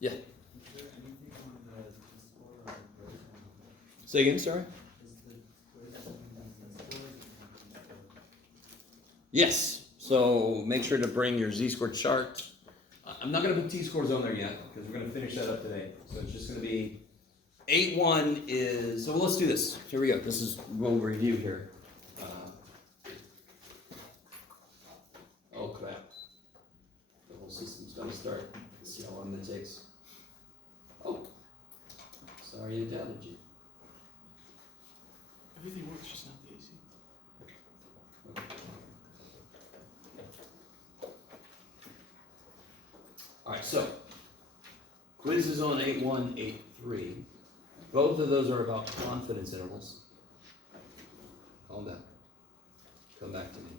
Yeah. Is there anything on the score or the grade? Say again, sorry? Is the grade something on the score or is it not the score? Yes. So make sure to bring your z-score chart. I'm not going to put t-scores on there yet because we're going to finish that up today. So it's just going to be 8-1 is, so let's do this. Here we go. This is, we'll review here. Oh crap. The whole system's going to start. Let's see how long that takes. Oh. Sorry it doubted you. Everything works, just not the AC. Alright, so quiz is on 8-1, 8-3. Both of those are about confidence intervals. Calm down. Come back to me.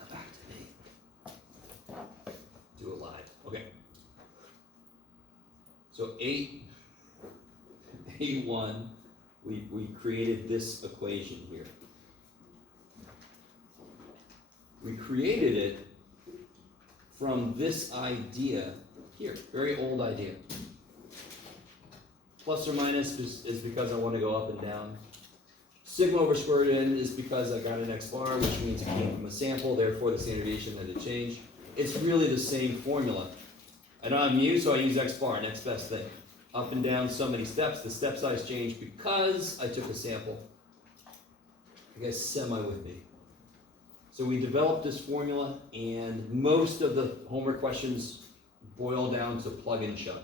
Come back to me. Do it live. Okay. So 8-1, we created this equation here. We created it from this idea here, very old idea. Plus or minus is because I want to go up and down. Sigma over square root n is because I got an x bar, which means it came from a sample, therefore the standard deviation had to change. It's really the same formula. I don't have mu, so I use x bar, next best thing. Up and down so many steps, the step size changed because I took a sample. You guys semi with me. So we developed this formula, and most of the homework questions boil down to plug and chug.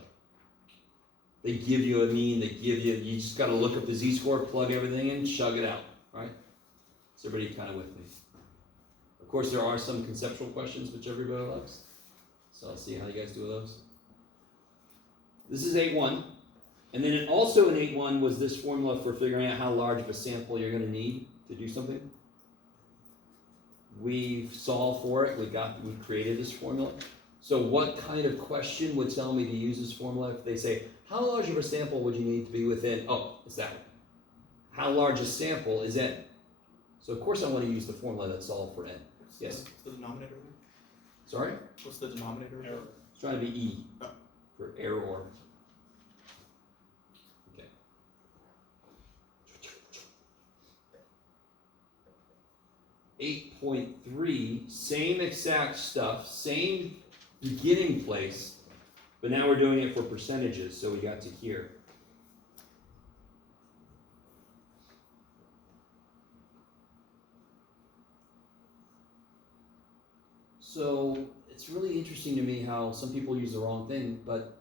They give you a mean, you just gotta look up the z-score, plug everything in, chug it out, right? Is everybody kind of with me? Of course, there are some conceptual questions which everybody loves. So I'll see how you guys do with those. This is 8-1. And then also in 8-1 was this formula for figuring out how large of a sample you're gonna need to do something. We've solved for it, we created this formula. So what kind of question would tell me to use this formula if they say, how large of a sample would you need to be within, oh, it's that one. How large a sample is n? So of course I want to use the formula that solved for n. Yes? What's the denominator? Sorry? What's the denominator? Error. It's trying to be e for error. Okay. 8.3, same exact stuff, same beginning place, but now we're doing it for percentages, so we got to here. So it's really interesting to me how some people use the wrong thing, but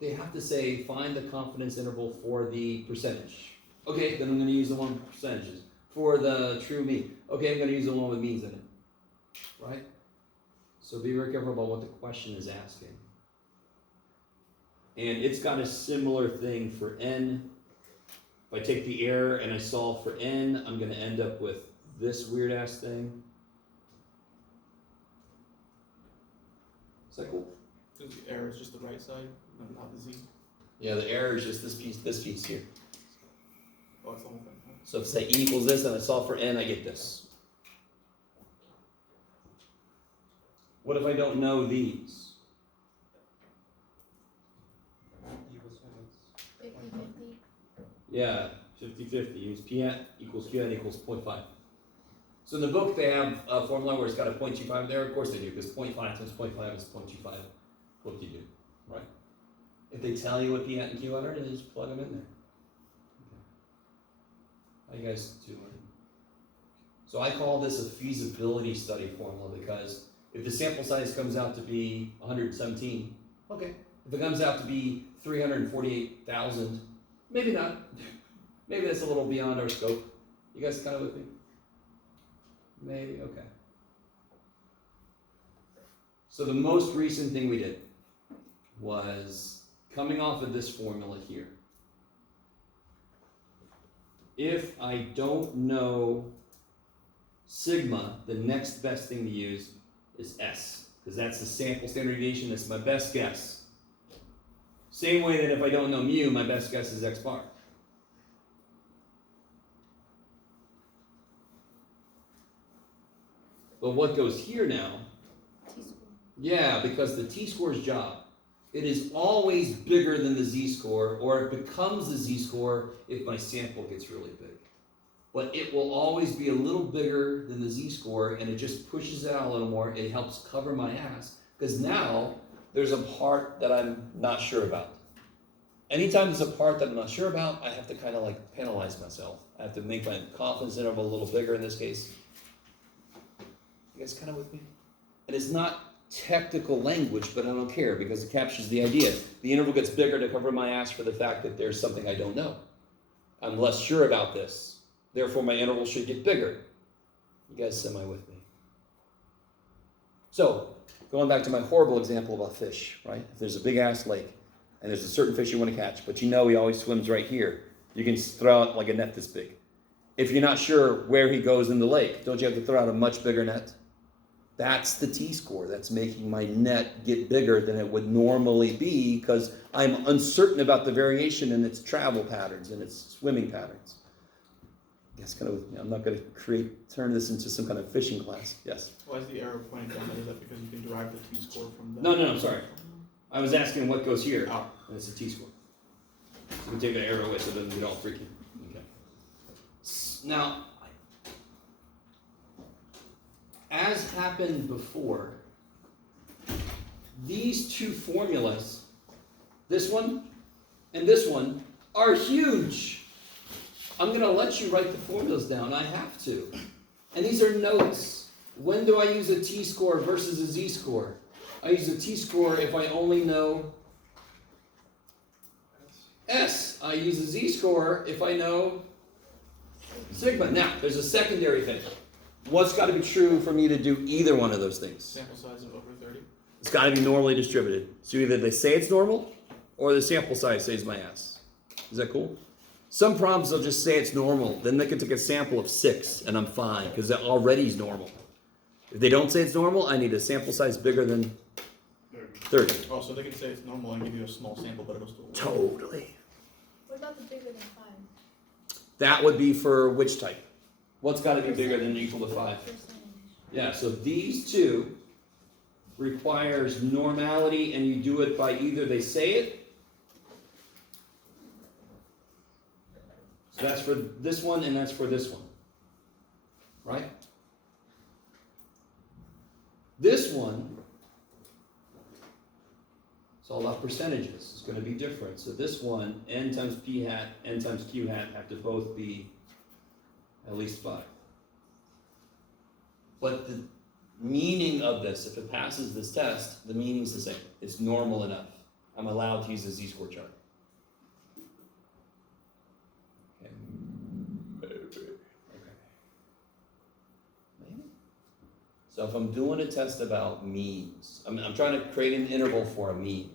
they have to say, find the confidence interval for the percentage. Okay, then I'm going to use the one with percentages. For the true mean. Okay, I'm going to use the one with means in it. Right? So be very careful about what the question is asking. And it's got a similar thing for n. If I take the error and I solve for n, I'm going to end up with this weird ass thing. Is that cool? So the error is just the right side, not the z. Yeah, the error is just this piece here. Oh, it's the whole thing. So if say e equals this and I solve for n, I get this. What if I don't know these? 50-50. Yeah, 50-50. Use Pn equals Qn equals 0.5. So in the book they have a formula where it's got a 0.25 there. Of course they do, because 0.5 times 0.5 is 0.25. What do you do, right? If they tell you what P hat and Q hat are, then just plug them in there. How you guys doing? So I call this a feasibility study formula because if the sample size comes out to be 117, okay. If it comes out to be 348,000, maybe not. Maybe that's a little beyond our scope. You guys kind of with me? Maybe, okay. So the most recent thing we did was coming off of this formula here. If I don't know sigma, the next best thing to use is S, because that's the sample standard deviation, that's my best guess. Same way that if I don't know mu, my best guess is x bar. But what goes here now, T-score. yeah, because the t-score's job, it is always bigger than the z-score, or it becomes the z-score if my sample gets really big. But it will always be a little bigger than the z-score, and it just pushes it out a little more. It helps cover my ass, because now there's a part that I'm not sure about. Anytime there's a part that I'm not sure about, I have to kind of like penalize myself. I have to make my confidence interval a little bigger in this case. You guys kind of with me? And it's not technical language, but I don't care because it captures the idea. The interval gets bigger to cover my ass for the fact that there's something I don't know. I'm less sure about this. Therefore, my interval should get bigger. You guys semi with me? So, going back to my horrible example about fish, right? If there's a big ass lake and there's a certain fish you want to catch, but you know he always swims right here, you can throw out like a net this big. If you're not sure where he goes in the lake, don't you have to throw out a much bigger net? That's the t-score. That's making my net get bigger than it would normally be because I'm uncertain about the variation in its travel patterns and its swimming patterns. Yes, kind of. I'm not going to turn this into some kind of fishing class. Yes. Why is the arrow pointing down? Is that because you can derive the t-score from the? No, sorry. I was asking what goes here. Oh, and it's a t-score. So we take an arrow away so it doesn't get all freaky. Okay. Now, as happened before, these two formulas, this one and this one, are huge. I'm going to let you write the formulas down. I have to. And these are notes. When do I use a t-score versus a z-score? I use a t-score if I only know S. I use a z-score if I know sigma. Now, there's a secondary thing. What's got to be true for me to do either one of those things? Sample size of over 30. It's got to be normally distributed. So either they say it's normal, or the sample size saves my ass. Is that cool? Some problems they'll just say it's normal. Then they can take a sample of 6, and I'm fine, because that already is normal. If they don't say it's normal, I need a sample size bigger than 30. Oh, so they can say it's normal and give you a small sample, but it'll still work. Totally. What about the bigger than 5? That would be for which type? What's got to be bigger than or equal to 5? Percentage. Yeah, so these two requires normality, and you do it by either they say it. So that's for this one, and that's for this one. Right? This one, it's all about percentages. It's going to be different. So this one, n times p hat, n times q hat have to both be at least 5. But the meaning of this, if it passes this test, the meaning's the same. It's normal enough. I'm allowed to use a z-score chart. Okay. Maybe. So if I'm doing a test about means, I'm trying to create an interval for a mean.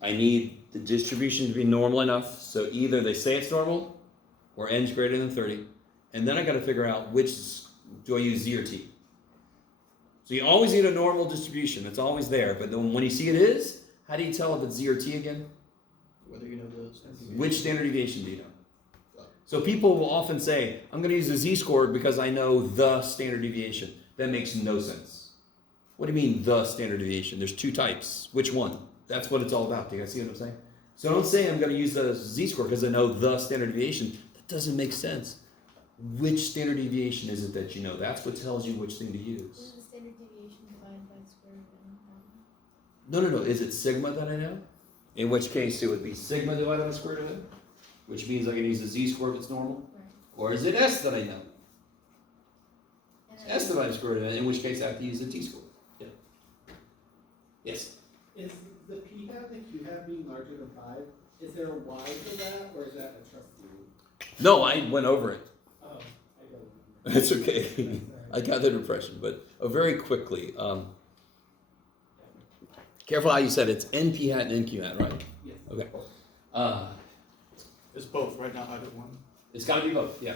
I need the distribution to be normal enough, so either they say it's normal, or n's greater than 30, and then I got to figure out which, do I use z or t? So you always need a normal distribution, it's always there, but then when you see it is, how do you tell if it's z or t again? Whether you know the standard deviation. Which standard deviation do you know? So people will often say, I'm going to use a z-score because I know the standard deviation. That makes no sense. What do you mean, the standard deviation? There's 2 types. Which one? That's what it's all about. Do you guys see what I'm saying? So don't say I'm going to use the z-score because I know the standard deviation. That doesn't make sense. Which standard deviation is it that you know? That's what tells you which thing to use. What is the standard deviation divided by the square root of n? No. Is it sigma that I know? In which case it would be sigma divided by the square root of n, which means I can use the z-score if it's normal. Right. Or is it s that I know? And then- S divided by square root of n, in which case I have to use the t-score. Yeah. Yes? Is the p hat and q hat being larger than 5, is there a y for that, or is that a trust rule? No, I went over it. Oh, I don't remember. It's okay. I got that impression, but very quickly. Careful how you said it. It's NP hat and NQ hat, right? Yes. Okay. It's both, right? Not either one. It's got to be both, yeah.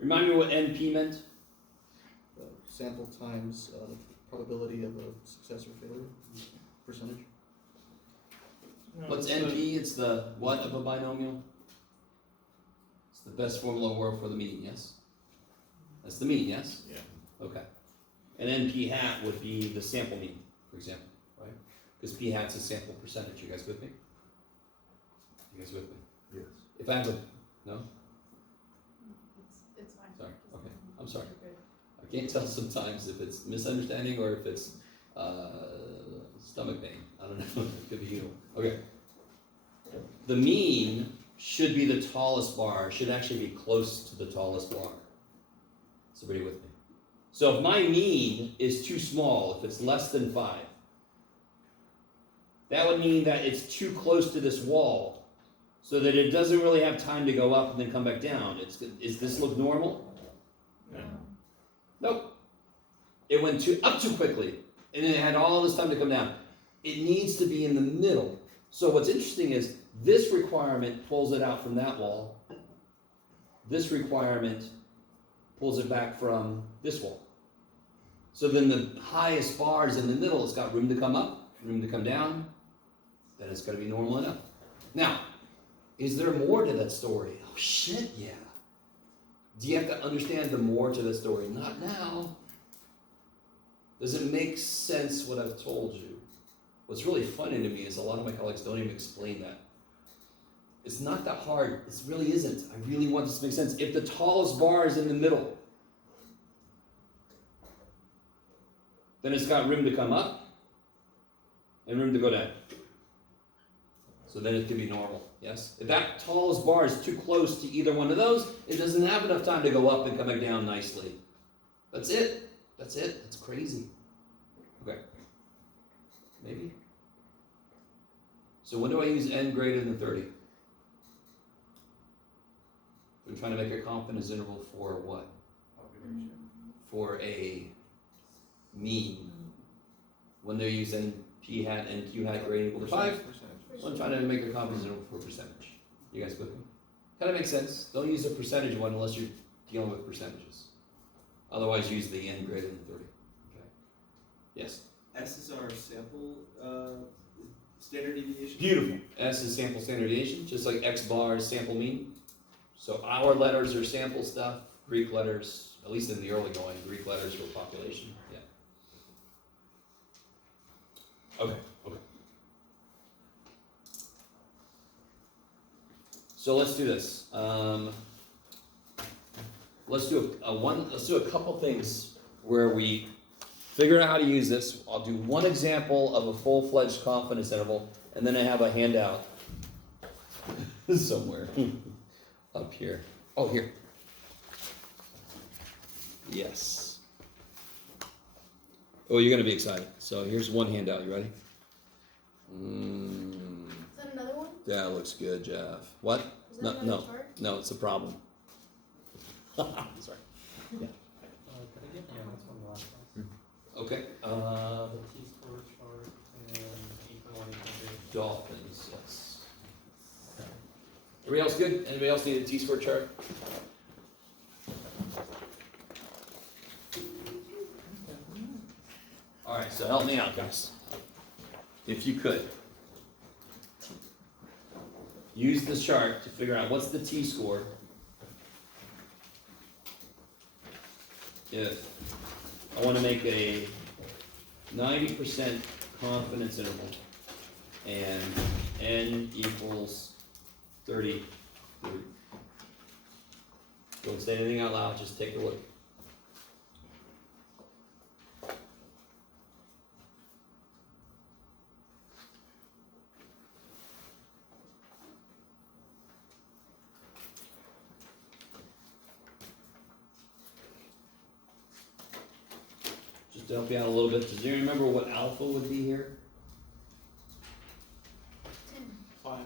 Remind me what NP meant? Sample times the probability of a success or failure percentage. What's NP? It's the what of a binomial? It's the best formula for the mean, yes? That's the mean, yes? Yeah. Okay. And then p hat would be the sample mean, for example, right? Because p hat's a sample percentage. You guys with me? You guys with me? Yes. If I have a, no? It's fine. Sorry, Just- okay, I'm sorry. you're good. I can't tell sometimes if it's misunderstanding or if it's, stomach pain. I don't know, it could be you. Okay. The mean should be the tallest bar, should actually be close to the tallest bar. Is everybody with me? So if my mean is too small, if it's less than 5, that would mean that it's too close to this wall so that it doesn't really have time to go up and then come back down. Is this look normal? No. Nope. It went up too quickly, and then it had all this time to come down. It needs to be in the middle. So what's interesting is this requirement pulls it out from that wall. This requirement pulls it back from this wall. So then the highest bar is in the middle. It's got room to come up, room to come down. Then it's got to be normal enough. Now, is there more to that story? Oh shit, yeah. Do you have to understand the more to the story? Not now. Does it make sense what I've told you? What's really funny to me is a lot of my colleagues don't even explain that. It's not that hard. It really isn't. I really want this to make sense. If the tallest bar is in the middle, then it's got room to come up and room to go down. So then it can be normal, yes? If that tallest bar is too close to either one of those, it doesn't have enough time to go up and come back down nicely. That's it. That's it. That's crazy. Okay. Maybe? So when do I use n greater than 30? We're trying to make a confidence interval for what? Population. For a mean. When they're using p hat and q hat greater than equal to 5, I'm trying to make a confidence interval for a percentage. You guys with me? Kind of makes sense. Don't use a percentage one unless you're dealing with percentages. Otherwise, use the n greater than 30. Okay. Yes? S is our sample standard deviation. Beautiful. S is sample standard deviation, just like X bar is sample mean. So our letters are sample stuff. Greek letters, at least in the early going, Greek letters were population. Yeah. Okay. Okay. So let's do this. Let's do let's do a couple things where we figure out how to use this. I'll do one example of a full-fledged confidence interval, and then I have a handout somewhere up here. Oh, here. Yes. Oh, you're gonna be excited. So here's one handout. You ready? Is that another one? That looks good, Jeff. What? Is that No, another no, chart? no. It's a problem. Sorry. Could I get, yeah, that's one of the last ones. Okay. The T-score chart and equal Dolphins. Yes. Everybody else good? Anybody else need a T-score chart? All right. So help me out, guys. If you could. Use this chart to figure out what's the T-score if I want to make a 90% confidence interval and n equals 30. Don't say anything out loud, just take a look. Just to help you out a little bit, does you remember what alpha would be here? 5.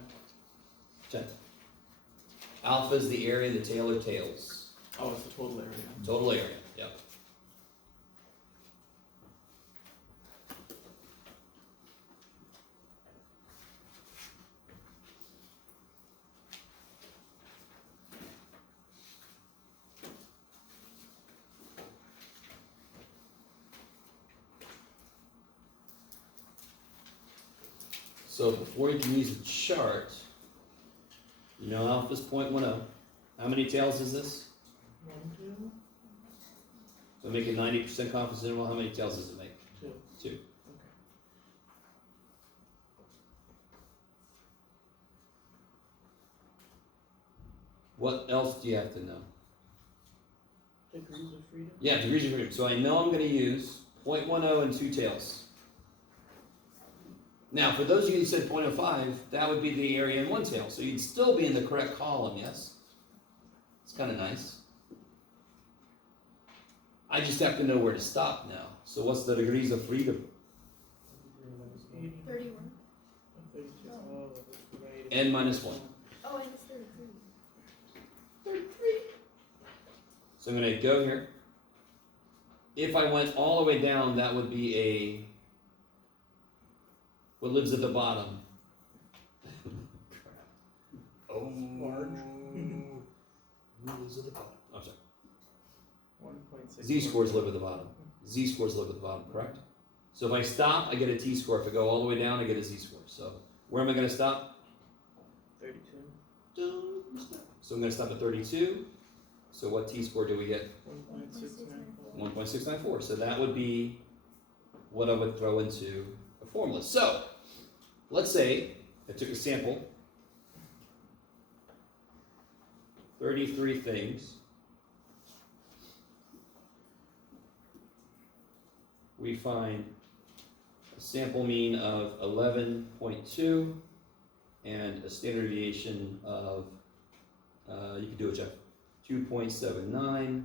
10. Alpha is the area the tail or tails. Oh, it's the total area. Total area, yep. So before you can use a chart, you know alpha's 0.10. How many tails is this? So make it 90% confidence interval, how many tails does it make? 2. 2. Okay. What else do you have to know? Degrees of freedom? Yeah, degrees of freedom. So I know I'm gonna use 0.10 and 2 tails. Now, for those of you who said 0.05, that would be the area in 1 tail. So you'd still be in the correct column, yes? It's kind of nice. I just have to know where to stop now. So what's the degrees of freedom? 31. N minus 1. Oh, and it's 33. So I'm going to go here. If I went all the way down, that would be a, what lives at the bottom? Oh, Large. Who lives at the bottom? I'm sorry. 1.6. Z-scores live at the bottom. Z-scores live at the bottom, correct? So if I stop, I get a T-score. If I go all the way down, I get a Z-score. So where am I going to stop? 32. So I'm going to stop at 32. So what T-score do we get? 1.694. 1.694. So that would be what I would throw into a formula. So let's say I took a sample, 33 things. We find a sample mean of 11.2 and a standard deviation of, you can do it, Jeff, 2.79.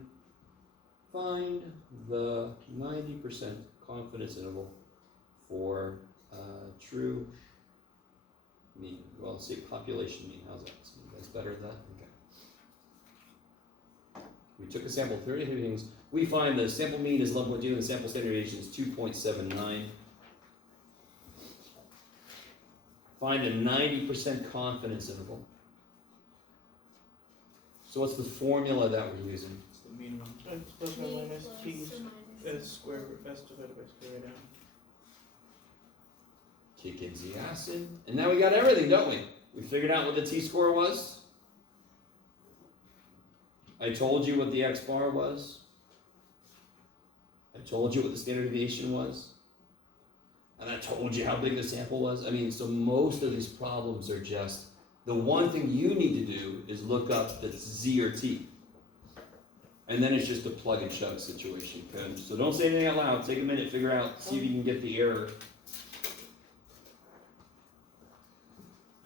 Find the 90% confidence interval for true mean. Well, let's say population mean. How's that? That's better than that? Okay. We took a sample of 33 things. We find the sample mean is 11.2 and the sample standard deviation is 2.79. Find a 90% confidence interval. So what's the formula that we're using? It's the mean one. It's plus or P minus plus t or minus s square s divided by square root down. Kick in the acid. And now we got everything, don't we? We figured out what the t-score was. I told you what the x-bar was. I told you what the standard deviation was. And I told you how big the sample was. I mean, so most of these problems are just, the one thing you need to do is look up the z or t. And then it's just a plug and chug situation. Okay? So don't say anything out loud. Take a minute, figure out, see if you can get the error.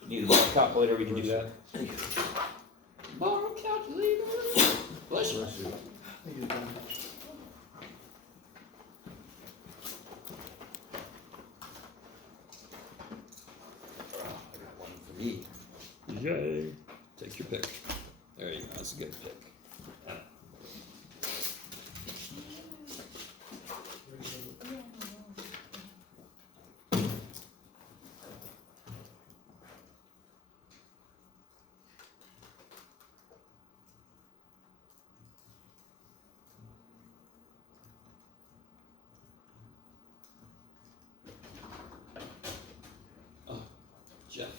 Need a bar calculator, we can do that. Bar calculator. Bless you. Thank you, John. I got one for me. Yay. Take your pick. There you go. That's a good pick. Oh, Jeff.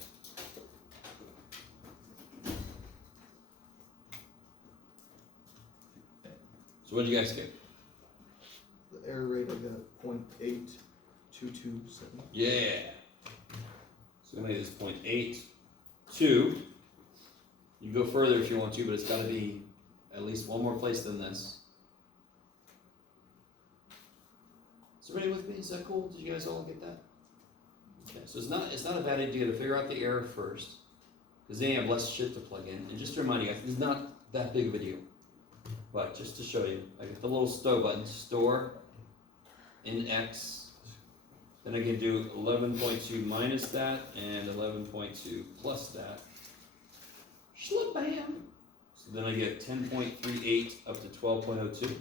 So what did you guys get? The error rate I got 0.8227. Yeah. So we're gonna make this 0.82. You can go further if you want to, but it's gotta be at least one more place than this. Is everybody with me? Is that cool? Did you guys all get that? Okay, so it's not a bad idea to figure out the error first, because then you have less shit to plug in. And just to remind you guys, it's not that big of a deal. But just to show you, I get the little stow button, store in X. Then I can do 11.2 minus that and 11.2 plus that. Shlabam! So then I get 10.38 up to 12.02.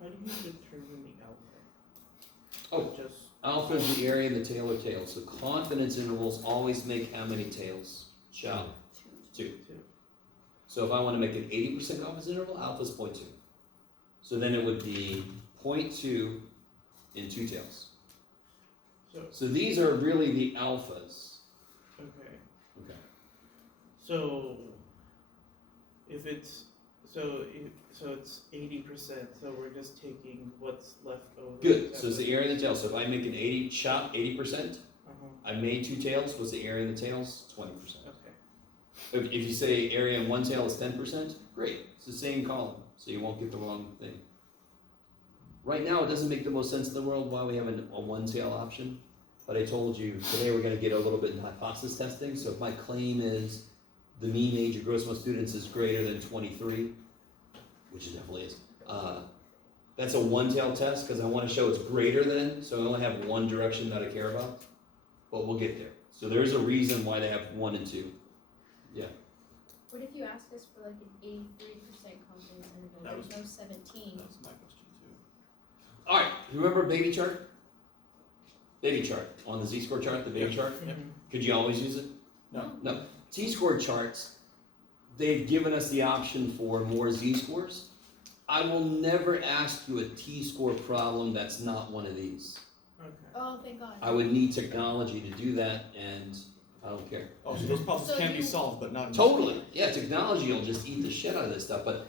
How do you determine the alpha? Oh. Just Alpha is the area of the tail or tails. So confidence intervals always make how many tails? Shall? 2. 2. So if I want to make an 80% confidence interval, alpha is 0.2. So then it would be 0.2 in two tails. So, So these are really the alphas. okay, Okay. so if it's, so it's 80%, so we're just taking what's left over. Good. So it's the area of the tail. So if I make an 80 shot, 80%, Uh-huh, I made two tails. What's the area in the tails? 20%. okay. If you say area in one tail is 10%, great. It's the same column, so you won't get the wrong thing. Right now, it doesn't make the most sense in the world why we have a one tail option. But I told you today we're going to get a little bit in hypothesis testing. So if my claim is the mean age of gross among students is greater than 23, which it definitely is, that's a one tail test because I want to show it's greater than. So I only have one direction that I care about. But we'll get there. So there's a reason why they have 1 and 2. Yeah. What if you ask us for like an 83% confidence interval? That was- There's no 17. That's my question too. All right. Remember baby chart? Baby chart on the z-score chart, the baby Yep. chart. Yep. Could you always use it? No. T-score charts, they've given us the option for more z-scores. I will never ask you a t-score problem that's not one of these. Okay. Oh, thank God. I would need technology to do that, and I don't care. Oh, so those problems So can you- be solved, but not in Totally. Yeah, technology will just eat the shit out of this stuff. But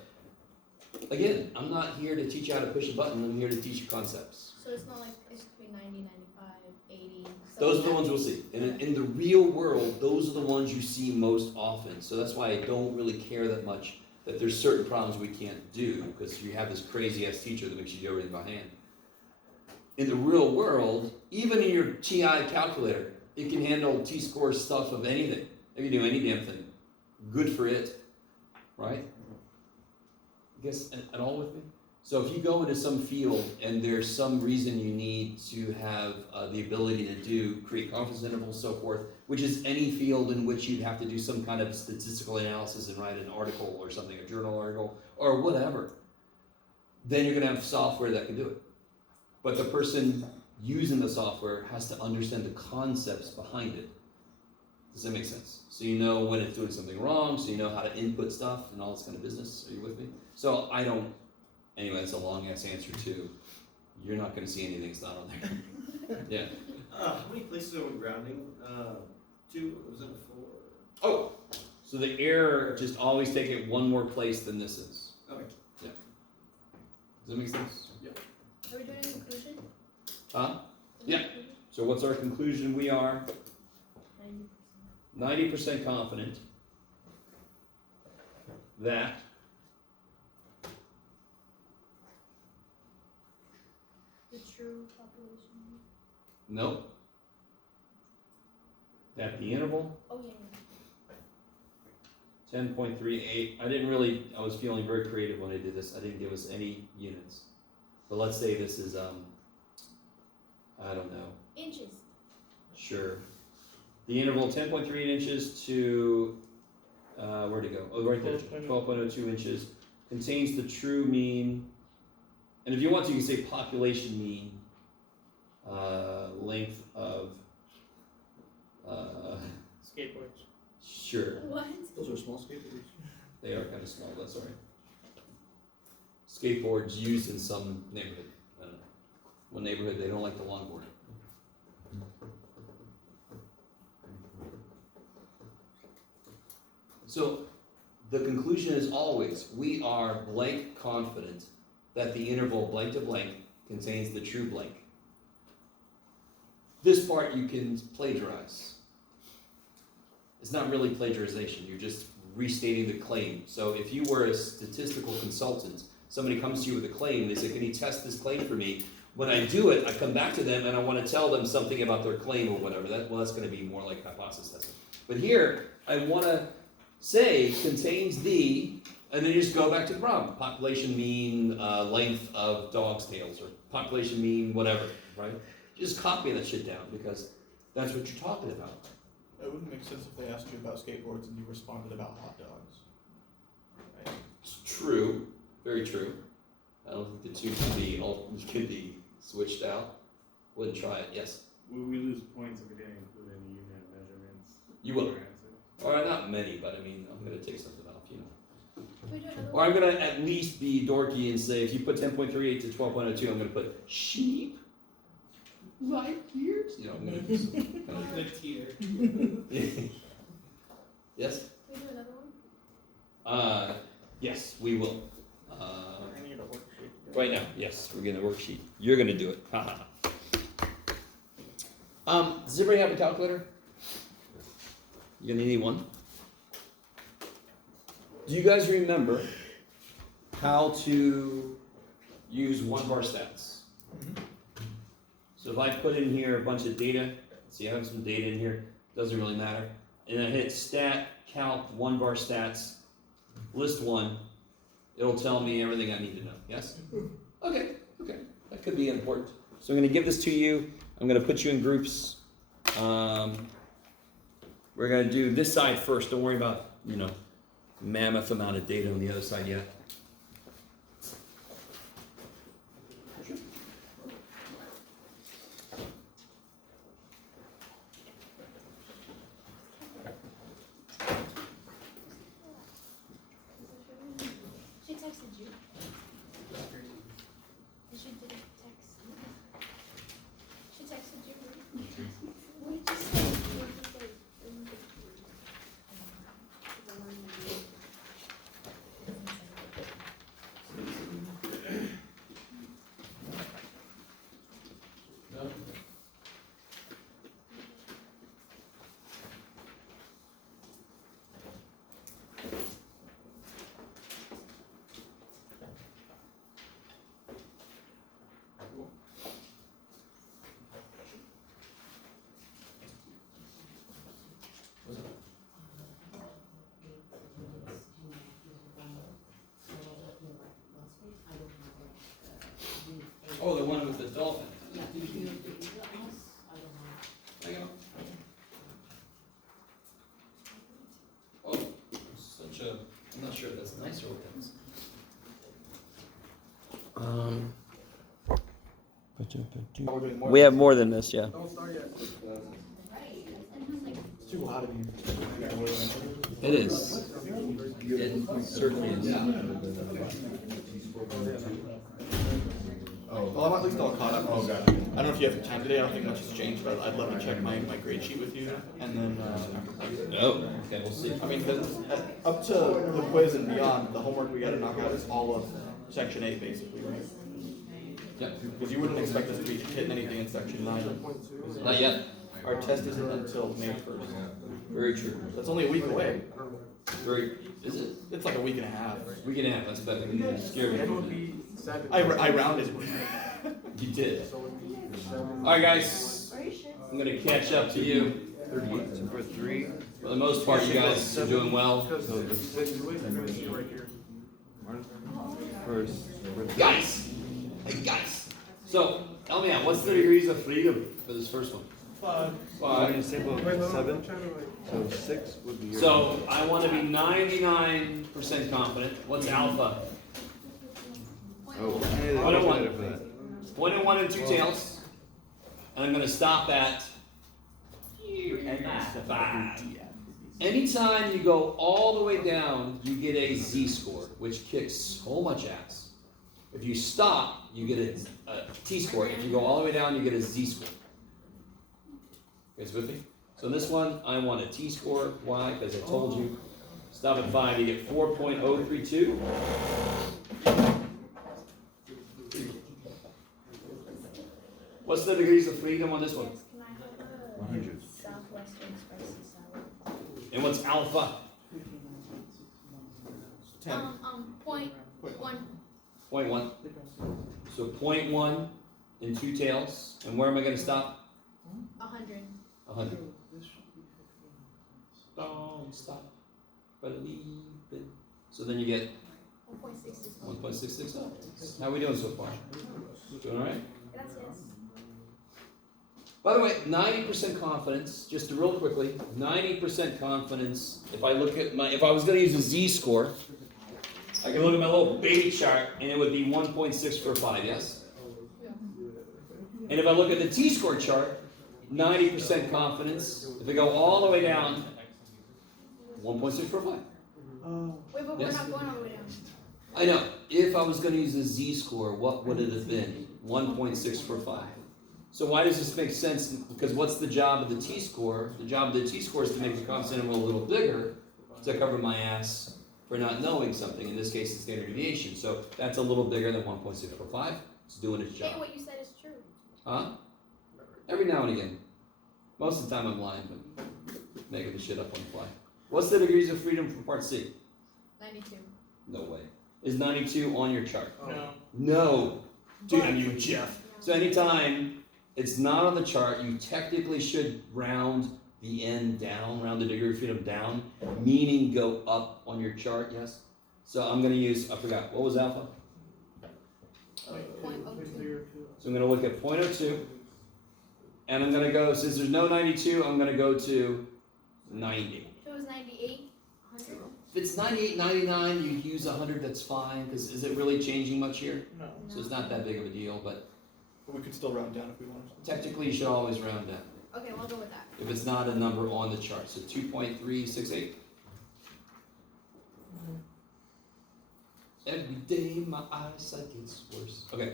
again, I'm not here to teach you how to push a button. I'm here to teach you concepts. So it's not like it's between 90, 95, 80. Those are the ones we'll see. In the real world, those are the ones you see most often. So that's why I don't really care that much that there's certain problems we can't do because you have this crazy ass teacher that makes you do everything by hand. In the real world, even in your TI calculator, it can handle T-score stuff of anything. It can do any damn thing. Good for it, right? I guess at all with me? So if you go into some field and there's some reason you need to have the ability to create confidence intervals, so forth, which is any field in which you'd have to do some kind of statistical analysis and write an article or something, a journal article, or whatever, then you're gonna have software that can do it. But the person using the software has to understand the concepts behind it. Does that make sense? So you know when it's doing something wrong, so you know how to input stuff and all this kind of business. Are you with me? So I don't, anyway, that's a long ass answer too. You're not gonna see anything that's not on there. Yeah. How many places are we grounding? 2, was it a 4? Oh, so the error, just always take it one more place than this is. Okay. Does that make sense? Are we doing a conclusion? Huh? Is it Yeah. conclusion? So what's our conclusion? We are 90%. 90% confident that The true population. nope. That the interval Oh, yeah. 10.38. I was feeling very creative when I did this. I didn't give us any units. But let's say this is I don't know. Inches. Sure. The interval 10.38 inches to where'd it go? Oh, right there. 12.02 inches contains the true mean. And if you want to, you can say population mean length of Skateboards. sure. What? Those are small skateboards. They are kind of small, that's all right. Skateboards used in some neighborhood. I don't know. One neighborhood, they don't like the longboard. So the conclusion is always, we are blank confident that the interval blank to blank contains the true blank. This part you can plagiarize. It's not really plagiarization, you're just restating the claim. So if you were a statistical consultant, somebody comes to you with a claim, they say, can you test this claim for me? When I do it, I come back to them and I want to tell them something about their claim or whatever. That's going to be more like hypothesis testing. But here, I want to say contains the, and then you just go back to the problem. Population mean length of dog's tails, or population mean whatever, right? Just copy that shit down because that's what you're talking about. It wouldn't make sense if they asked you about skateboards and you responded about hot dogs. Right? It's true, very true. I don't think the two can be switched out. Wouldn't try it. Yes, Will we lose points if we didn't include any unit measurements? you will. in our answer? Or not many, but I mean, I'm gonna take something off, you know. Can we do another Or I'm gonna at least be dorky and say if you put 10.38 to 12.02, I'm gonna put sheep. Light years? You know, I'm gonna do some kind The tier. of. Yes? Can we do another one? Yes, we will. I need a worksheet. Right now, yes, we're getting a worksheet. You're gonna do it. Haha. Does everybody have a calculator? You're gonna need one. Do you guys remember how to use one of our stats? So if I put in here a bunch of data, see I have some data in here, doesn't really matter, and I hit stat, count, one bar stats, list one, it'll tell me everything I need to know, yes? Okay, that could be important. So I'm gonna give this to you, I'm gonna put you in groups. We're gonna do this side first, don't worry about, mammoth amount of data on the other side yet. She texted you. She did text. She texted you. What did you say? What did you say? Oh, the one with the dolphin. Hang on. Oh, such a, I'm not sure if that's nice or what that is. We have more than this, yeah. Don't start yet. It's too hot in here. It is. It certainly is. Well, I'm at least all caught up. Oh, God. I don't know if you have time today. I don't think much has changed, but I'd love to check my grade sheet with you. And then, Oh, okay, we'll see. I mean, 'cause up to the quiz and beyond, the homework we gotta knock out is all of section 8, basically, right? Yep, Because you wouldn't expect us to be hitting anything in section 9. not yet. Our test isn't until May 1st. Very true. That's only a week away. Is it? It's like a week and a half. Week and a half, that's better. You scared me. I rounded. You did. Alright, guys. I'm gonna catch up to you. For 3. For the most part, you guys are doing well. Guys! Hey, guys! So, tell me out, what's the degrees of freedom for this first one? 5. 5. 7. So 6 would be your. So, I want to be 99% confident. What's alpha? Oh, What I want. for that. 1 and 1 and 2 tails. And I'm going to stop at 5. Anytime you go all the way down, you get a z-score, which kicks so much ass. If you stop, you get a t-score. If you go all the way down, you get a z-score. You guys with me? So this one, I want a t-score. Why? Because I told you, stop at 5, you get 4.032. What's the degrees of freedom on this one? Yes, can I have a 100. Southwestern spicy salad? And what's alpha? 10. Point one. 0.1. So 0.1 and 2 tails. And where am I going to stop? 100. 100. Don't stop. Believe it. So then you get 1.66. 1.66 up. How are we doing so far? Doing all right? Gracias. By the way, 90% confidence, just real quickly, 90% confidence, if I was going to use a z-score, I can look at my little baby chart and it would be 1.645, yes? And if I look at the t-score chart, 90% confidence, if I go all the way down, 1.645. Wait, but Yes. we're not going all the way down. I know, if I was going to use a z-score, what would it have been? 1.645. So why does this make sense? Because what's the job of the t-score? The job of the t-score is to make the confidence interval a little bigger to cover my ass for not knowing something. In this case, it's standard deviation. So that's a little bigger than 1.645. It's doing its Hey, job. what you said is true. Huh? Every now and again. Most of the time I'm lying, but making the shit up on the fly. What's the degrees of freedom for part C? 92. No way. Is 92 on your chart? No. No. Damn you, But- Jeff. Yeah. So anytime it's not on the chart, you technically should round the end down, round the degree of freedom down, meaning go up on your chart, yes? So I'm gonna use, I forgot, what was alpha? Point 0.02. So I'm gonna look at 0.02, and I'm gonna go, since there's no 92, I'm gonna go to 90. If it was 98, 100. If it's 98, 99, you use 100, that's fine, because is it really changing much here? No. So it's not that big of a deal, but But we could still round down if we wanted to. technically you should always round down. Okay, we'll go with that. If it's not a number on the chart, so 2.368. Every day my eyesight gets worse. Okay.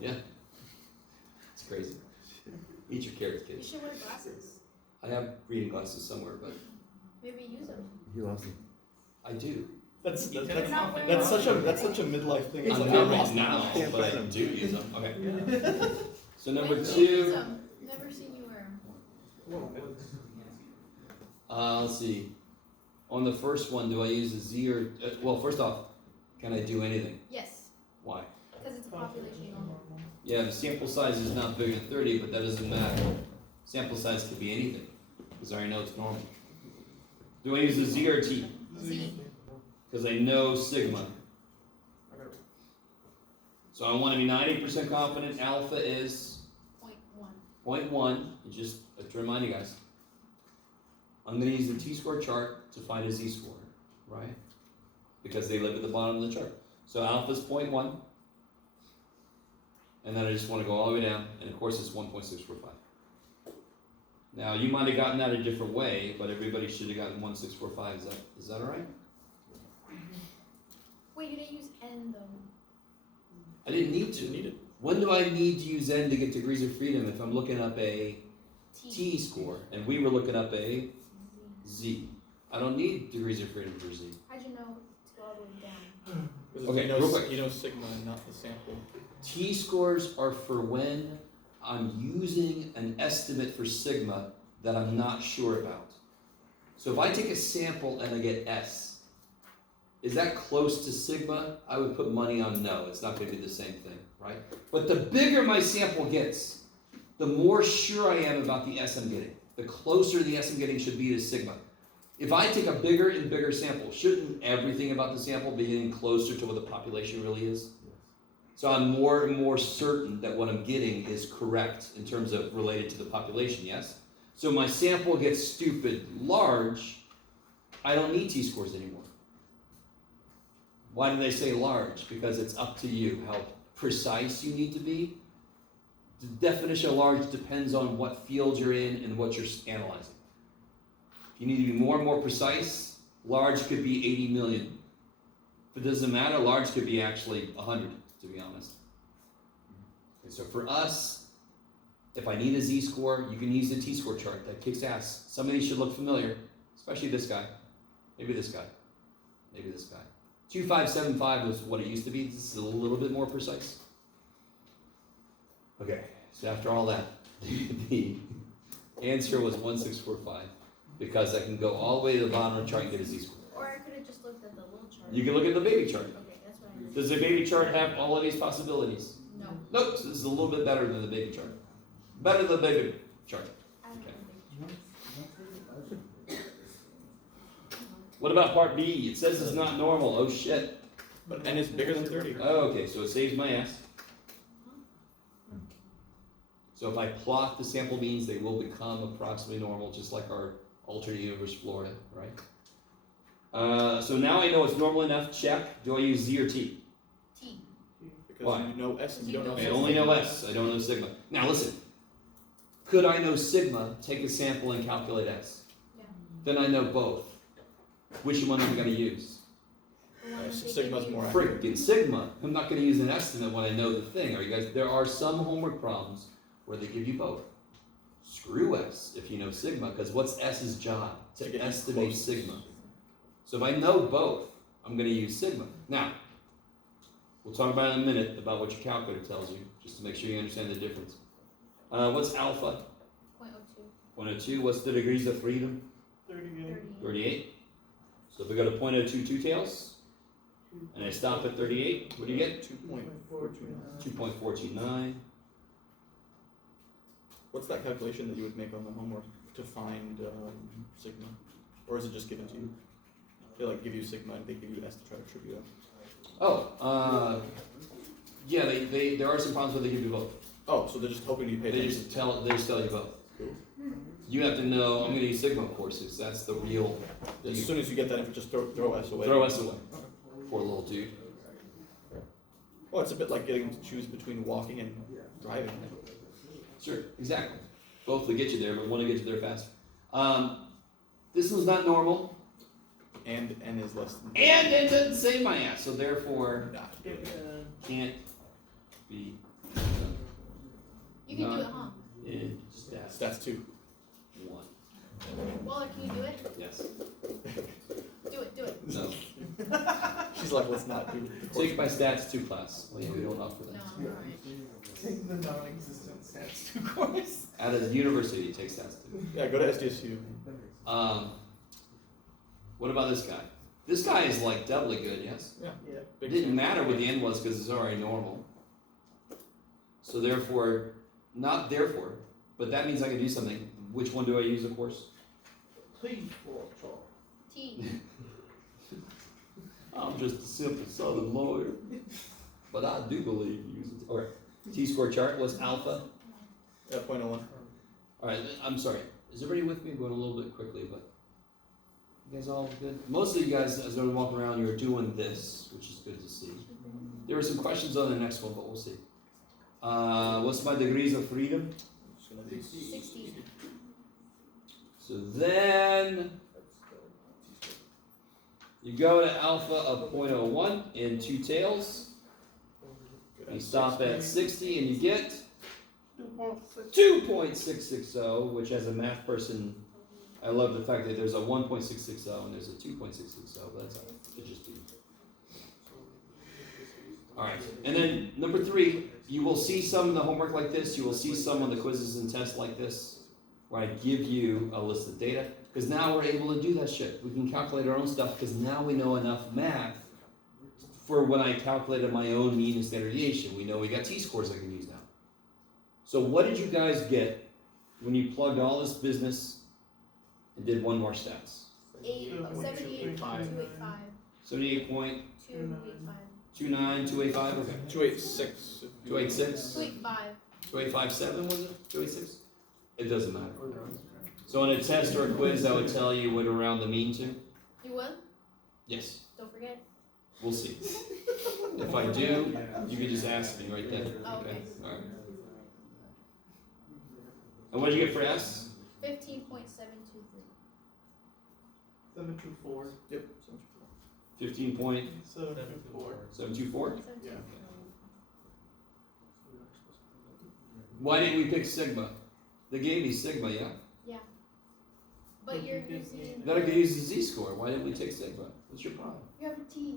Yeah. It's crazy. Eat your carrots, You kids. should wear glasses. I have reading glasses somewhere, but Maybe use them. He loves them. I do. That's You're that's, not wearing that's such a them. that's such a midlife thing. It's I'm like, not I right lost now, them. but I do use them. Okay. So When number do you use two, them? Never seen you wear them. let's see. On the first one, do I use a Z or, well, first off, can I do anything? Yes, Why? because it's a population normal. Yeah, the sample size is not bigger than 30, but that doesn't matter. Sample size could be anything, because I already know it's normal. Do I use a Z or a T? Z. Because I know sigma. So I want to be 90% confident alpha is 0.1. 0.1, and just to remind you guys. I'm going to use the t-score chart to find a z-score, right? Because they live at the bottom of the chart. So alpha is 0.1, and then I just want to go all the way down, and of course it's 1.645. Now you might have gotten that a different way, but everybody should have gotten 1.645. Is that all right? Wait, you didn't use N though. I didn't need to. Need it. When do I need to use n to get degrees of freedom if I'm looking up a T. t-score, and we were looking up a Z. z? I don't need degrees of freedom for z. How'd you know to go all the way down? Because Okay, you know, real quick. you know sigma and not the sample. T-scores are for when I'm using an estimate for sigma that I'm not sure about. So if I take a sample and I get S, is that close to sigma? I would put money on no, it's not gonna be the same thing, right? But the bigger my sample gets, the more sure I am about the S I'm getting. The closer the S I'm getting should be to sigma. If I take a bigger and bigger sample, shouldn't everything about the sample be getting closer to what the population really is? So I'm more and more certain that what I'm getting is correct in terms of related to the population, yes? So my sample gets stupid large, I don't need t-scores anymore. Why do they say large? Because it's up to you how precise you need to be. The definition of large depends on what field you're in and what you're analyzing. If you need to be more and more precise, large could be 80 million. If it doesn't matter, large could be actually 100, to be honest. Okay, so for us, if I need a z-score, you can use the t-score chart. That kicks ass. Some of these should look familiar, especially this guy. Maybe this guy. Maybe this guy. 2575 was what it used to be. This is a little bit more precise. Okay, so after all that, the answer was 1645 because I can go all the way to the bottom and try and get a z-score. Or I could have just looked at the little chart. You can look at the baby chart. Okay, that's what I did. Does the baby chart have all of these possibilities? No, Nope, so this is a little bit better than the baby chart. Better than the baby chart. I don't Okay. know. What about part B? It says it's not normal. Oh shit. But n is bigger than 30. Oh, okay, so it saves my ass. So if I plot the sample means, they will become approximately normal, just like our alternate universe Florida, right? So now I know it's normal enough. Check. Do I use Z or T? T. Because Why? you know S and you don't know I sigma. only know S. I don't know sigma. Now listen. Could I know sigma, take a sample, and calculate S? Yeah. Then I know both. Which one am I going to use? The one that they Sigma's give you. more accurate. Freaking Sigma. I'm not gonna use an estimate when I know the thing. Are you guys, there are some homework problems where they give you both. Screw S if you know Sigma, because what's S's job? To To get you estimate close. Sigma. So if I know both, I'm gonna use Sigma. Now, we'll talk about it in a minute about what your calculator tells you, just to make sure you understand the difference. What's alpha? 0.02. 0.02. What's the degrees of freedom? 38. 38. So if we go to 0.02 two tails, and I stop at 38, what do you get? 2.429. 2.429. What's that calculation that you would make on the homework to find sigma? Or is it just given to you? They like give you sigma and they give you S to try to trip you up. Oh, yeah, there are some problems where they give you both. Oh, so they're just hoping you pay They attention. just tell you both. Cool. You have to know, I'm gonna use Sigma courses, that's the real, As soon as you get that info, just throw S away. throw us away. Poor little dude. Well, it's a bit like getting to choose between walking and driving. Sure, exactly. Both will get you there, but one will get you there faster. This one's not normal, And N is less than. and it doesn't save my ass, so therefore Nah. can't be You can do it, Not- huh? in stats Stats 2. 1. Waller, can you do it? Yes. Do it. No. She's like, let's not do the course. Take my stats 2 class. Well, yeah, we don't offer No, that. I'm alright. Take the non-existent stats 2 course. Out of the university, you take stats 2. Yeah, go to SDSU. What about this guy? This guy is like doubly good, yes? Yeah. It Big didn't fan. matter what the end was because it's already normal. So therefore, not therefore, but that means I can do something. Which one do I use, of course? Please, for T. I'm just a simple southern lawyer. But I do believe you use it. Alright, T-score chart was alpha. 0.01. Alright, I'm sorry. Is everybody with me? I'm going a little bit quickly, but you guys all good? Most of you guys, as I was walking around, you're doing this, which is good to see. There are some questions on the next one, but we'll see. What's my degrees of freedom? It's gonna be 60. So then you go to alpha of 0.01 in 2 tails. You stop at 60 and you get 2.660, which as a math person, I love the fact that there's a 1.660 and there's a 2.660, but that's it should just be. Alright, and then number 3, you will see some in the homework like this, you will see some on the quizzes and tests like this, where I give you a list of data, because now we're able to do that shit. We can calculate our own stuff, because now we know enough math for when I calculated my own mean and standard deviation. We know we got t-scores I can use now. So what did you guys get when you plugged all this business and did one more stats? 78.285. 78.29, 285. 285, okay. 286. 286? 285. 2857 was it? 286? It doesn't matter. So on a test or a quiz, I would tell you what around the mean to? You will? Yes, Don't forget. we'll see. If I do, you can just ask me right then. Oh, okay. Alright. And what did you get for S? 15.723. 724. Yep. 15.724? 724. Yeah. Why didn't we pick Sigma? They gave me Sigma, yeah? But you're using. Then I could use the Z-score. Why didn't we take Sigma? What's your problem? You have a T.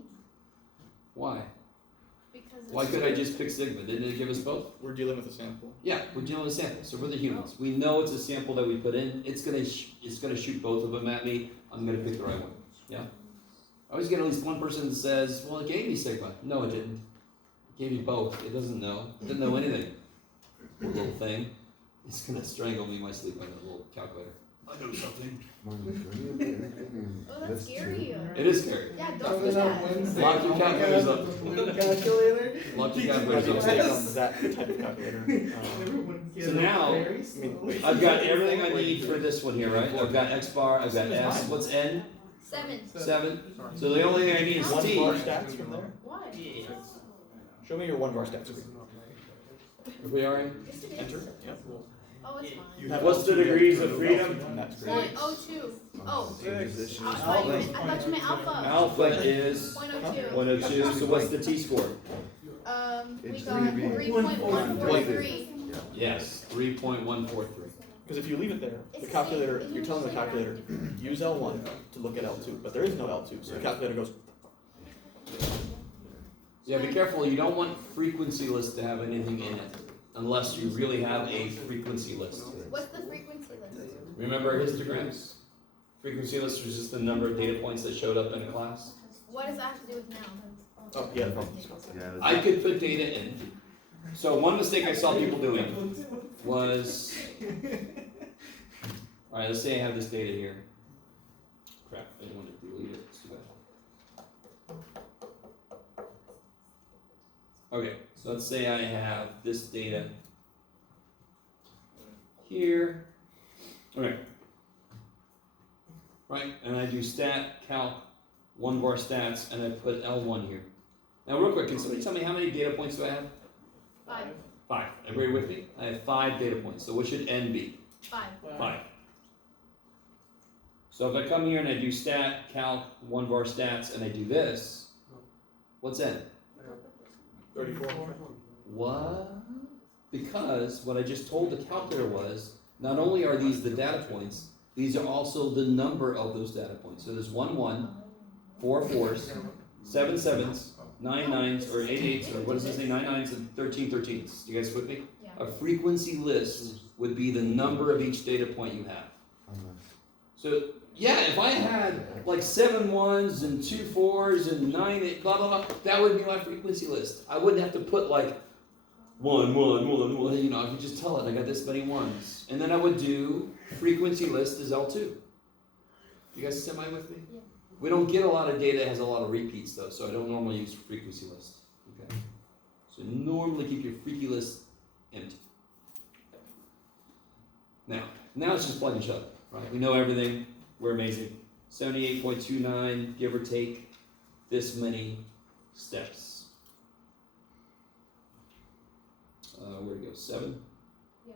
Why? Because Why could I just pick Sigma? Didn't they give us both? We're dealing with a sample. Yeah, we're dealing with samples, so we're the humans. We know it's a sample that we put in. It's gonna shoot both of them at me. I'm gonna pick the right one. Yeah. I always get at least one person that says, "Well, it gave me Sigma." No, it didn't. It gave me both. It doesn't know. It doesn't know anything. Poor little thing. It's gonna strangle me in my sleep like a little calculator. I know something. Oh, that's scary. It is scary. Yeah, don't do that. Lock your calculators up. Calculator. Lock your Might be calculators a up. mistake on that type of calculator. So now, I've got everything I need for this one here, right? I've got X bar, I've got S. What's N? 7. 7. So the only thing I need is One T. bar stats from there. Why? Show me your 1 bar stats. Are we already? Enter. Yep. Oh, it's You fine. have What's the L2, you have degrees to of remove freedom? L2, and that's Point grades. oh two. Oh. I Six. thought you meant alpha. Alpha is Point oh two. 102, so what's the t-score? We It's got 3.143. 3.143. Yes, 3.143. Because if you leave it there, It's the the calculator, same- you're telling the calculator, use L1 to look at L2, but there is no L2, so the calculator goes, Yeah, be careful, you don't want frequency list to have anything in it, unless you really have a frequency list. What's the frequency list? Remember histograms? Frequency list was just the number of data points that showed up in a class. What does that have to do with now? oh, yeah, no problem. I could put data in. So one mistake I saw people doing was, alright, let's say I have this data here. Crap, I didn't want to delete it, it's too bad. Okay, so let's say I have this data here. Okay. Right, and I do stat, calc, one bar stats, and I put L1 here. Now real quick, can somebody tell me how many data points do I have? 5. 5. Everybody with me? I have 5 data points. So what should n be? 5. 5. So if I come here and I do stat, calc, one bar stats, and I do this, what's n? 34. What? Because what I just told the calculator was, not only are these the data points, these are also the number of those data points. So there's 1 1, 4 4s, 7 7s, 9 9s, or 8 8s, or what does it say, 9 9s, and 13 13s. You guys with me? Yeah. A frequency list would be the number of each data point you have. So, yeah, if I had like 7 1s and 2 4s and 9 8, blah, blah, blah, that would be my frequency list. I wouldn't have to put like 1 1 1 1, you know, I could just tell it, I got this many ones. And then I would do frequency list is L2. You guys semi with me? Yeah. We don't get a lot of data that has a lot of repeats though, so I don't normally use frequency list. Okay. So normally keep your freaky list empty. Now it's just plug and shove, right? We know everything. We're amazing. 78.29, give or take this many steps. Where'd it go? 7? Yeah.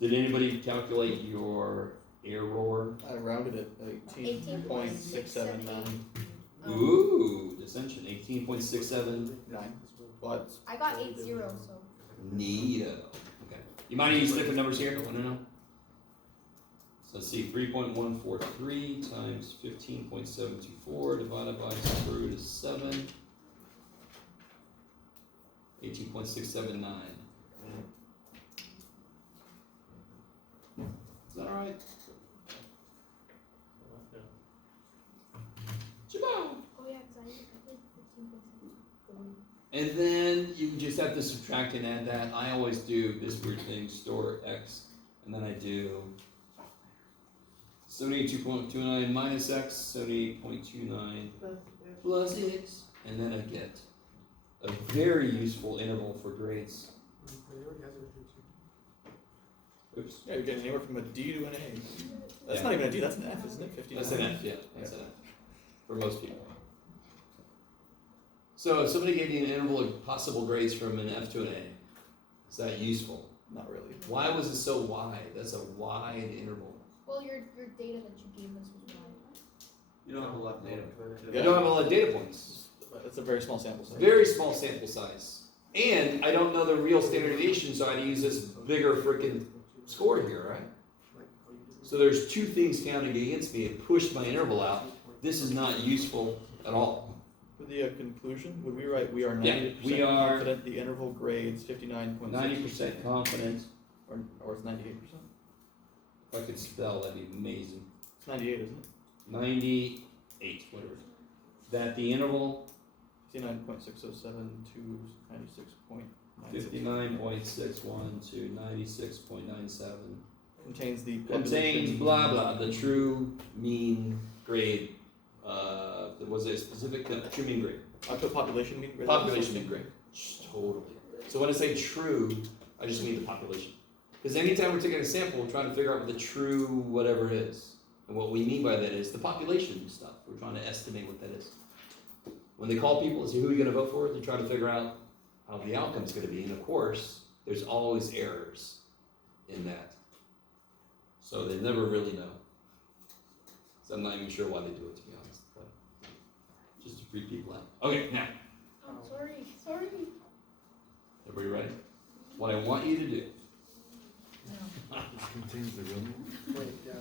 Did anybody calculate your error? I rounded it, 18.679. Ooh, dissension, 18.679. But I got 8 0, so. Neato. Okay. You might use different numbers here. Want to know? So let's see, 3.143 times 15.724 divided by square root of 7. 18.679. Is that alright? Chabon! Oh, yeah, because I did 15.7. And then you just have to subtract and add that. I always do this weird thing, store x, and then I do 72.29 minus x, 78.29 plus x, and then I get a very useful interval for grades. Oops. yeah, you're getting anywhere from a D to an A. That's Yeah. not even a D, that's an F, isn't it? 59. That's an F, yeah, that's an F, for most people. So if somebody gave you an interval of possible grades from an F to an A, is that useful? Not really. Why was it so wide? That's a wide interval. Well, your data that you gave us was wide. You don't have a lot of data. I don't have a lot of data points. It's a very small sample size. Very small sample size. And I don't know the real standard deviation, so I had to use this bigger freaking score here, right? So there's 2 things counting against me. It pushed my interval out. This is not useful at all. For the conclusion, would we write we are Yeah, 90% we are- confident the interval grades 59.6 90% confident. or it's 98%? If I could spell, that'd be amazing. It's 98, isn't it? 98, whatever. That the interval 59.607 to 96.96 59.61 to 96.97 contains the contains population- blah blah, the true mean grade. Was it a specific? No, true mean grade. I put population mean grade. Population mean grade. Totally. So when I say true, I just mean the population. Because anytime we're taking a sample, we're trying to figure out what the true whatever is. And what we mean by that is the population stuff. We're trying to estimate what that is. When they call people and say, who are you going to vote for? They're trying to figure out how the outcome's gonna be, and of course, there's always errors in that. So they never really know. So I'm not even sure why they do it, to be honest, but just to freak people out. Okay, now, Oh, sorry. everybody ready? What I want you to do, This contains the real mean, Wait, yeah.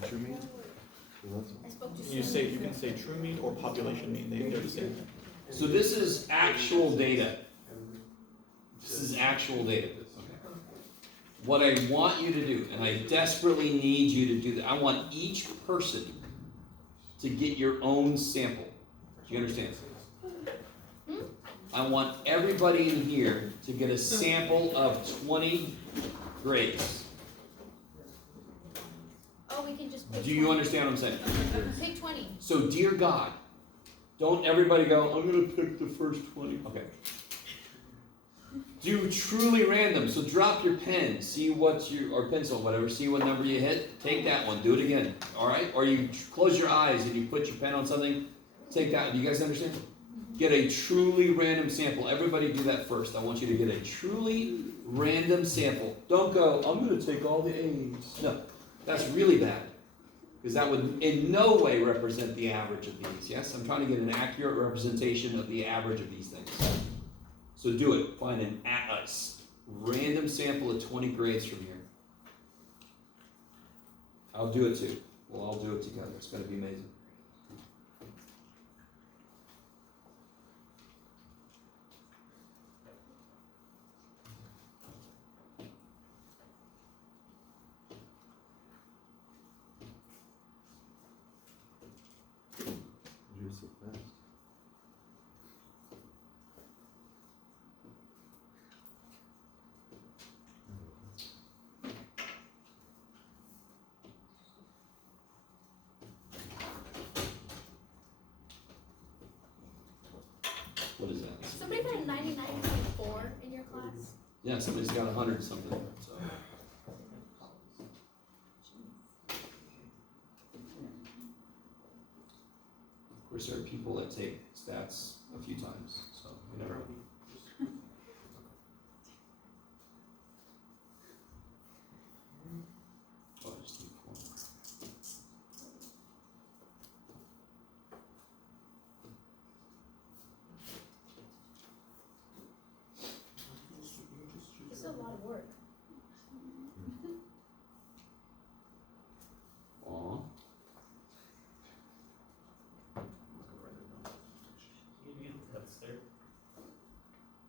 the true mean? So that's I spoke to You someone. can say true mean or population mean, they're the same thing. so this is actual data. This is actual data. Okay. What I want you to do, and I desperately need you to do that, I want each person to get your own sample. Do you understand? I want everybody in here to get a sample of 20 grades. Oh, we can just pick Do you 20. understand what I'm saying? Pick 20. So, dear God, don't everybody go, I'm gonna pick the first 20. Okay. Do truly random. So drop your pen, see what you, or pencil, whatever, see what number you hit, take that one, do it again. Alright? Or you close your eyes and you put your pen on something, take that. Do you guys understand? Get a truly random sample. Everybody do that first. I want you to get a truly random sample. Don't go, I'm gonna take all the A's. No, that's really bad. Because that would in no way represent the average of these. Yes? I'm trying to get an accurate representation of the average of these things. So do it. Find an random sample of 20 grades from here. I'll do it too. We'll all do it together. It's going to be amazing. you're so fast. What is that? Somebody got a 99.4 in your class? Yeah, somebody's got 100 something. So. Of course, there are people that take stats a few times, so you never know. Oh, I just need 4. It's a lot of work. Aw. She gave you the death stare.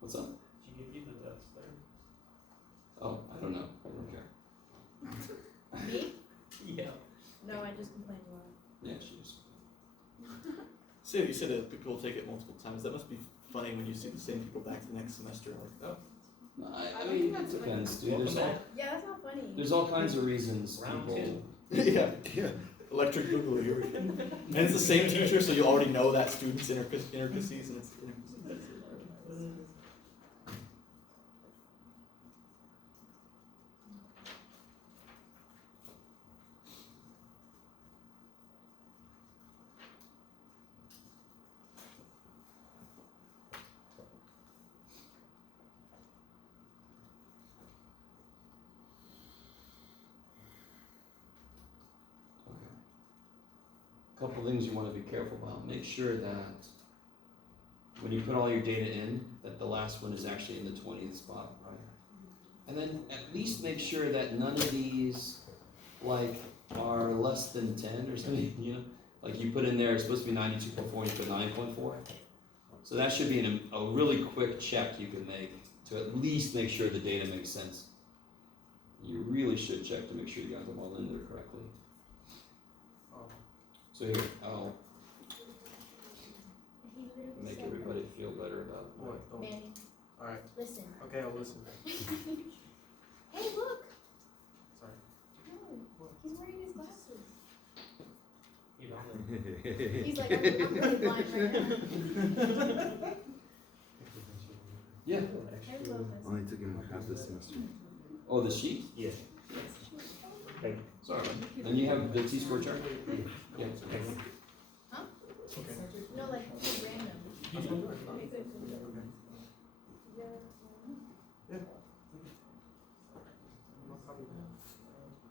What's up? She gave you the death stare. Oh, I don't know. I don't care. Me? Yeah. No, I just complained a lot. Yeah, she is. So you said that people take it multiple times, that must be funny when you see the same people back the next semester, like, oh. No, I mean, it depends, dude. Welcome There's all, back. Yeah, that's not funny. there's all kinds of reasons Round people. Yeah, electric boogaloo here. And it's the same teacher, so you already know that student's intricacies and its intricacies. Couple things you want to be careful about. Make sure that when you put all your data in, that the last one is actually in the 20th spot, right? And then at least make sure that none of these like are less than 10 or something, you know? Like you put in there, it's supposed to be 92.4, you put 9.4. So that should be a really quick check you can make to at least make sure the data makes sense. You really should check to make sure you got them all in there correctly. So here, I'll He literally make said everybody feel better about What? it. Oh, Manny, alright, listen. okay, I'll listen. Hey, look! Sorry. No, he's wearing his glasses. You know. He's like, I'm really blind right now. Yeah. I love this. Only took him half the semester. Oh, the sheet? Yeah. Sorry. And you have the T-score chart? Yeah. No, like, it's random.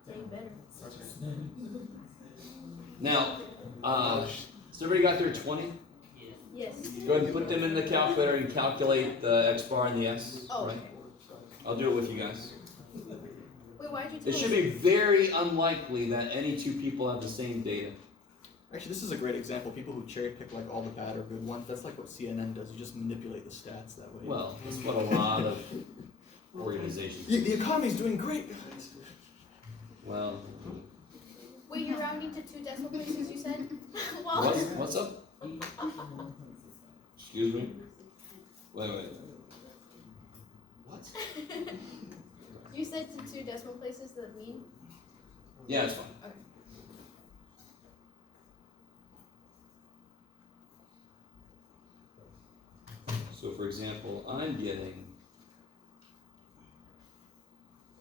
Getting better. Now, has everybody got their 20? Yes. Go ahead and put them in the calculator and calculate the X bar and the S, Oh, right? okay. I'll do it with you guys. Wait, why'd you tell It should us? be very unlikely that any two people have the same data. Actually, this is a great example. People who cherry pick like all the bad or good ones. That's like what CNN does. You just manipulate the stats that way. Well, that's what a lot of organizations The do. economy's doing great, guys. Well, Wait, you're rounding to 2 decimal places, you said? Well, what's up? Excuse me? Wait. What? you said to 2 decimal places, the mean? Yeah, it's fine. Okay. So for example, I'm getting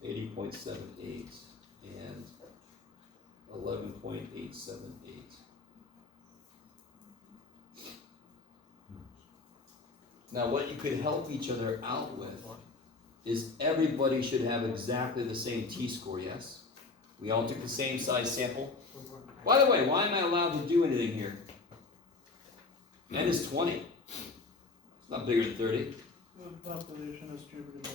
80.78 and 11.878. Now what you could help each other out with is everybody should have exactly the same T-score, yes? We all took the same size sample. By the way, why am I allowed to do anything here? N is 20. It's not bigger than 30. The population is distributed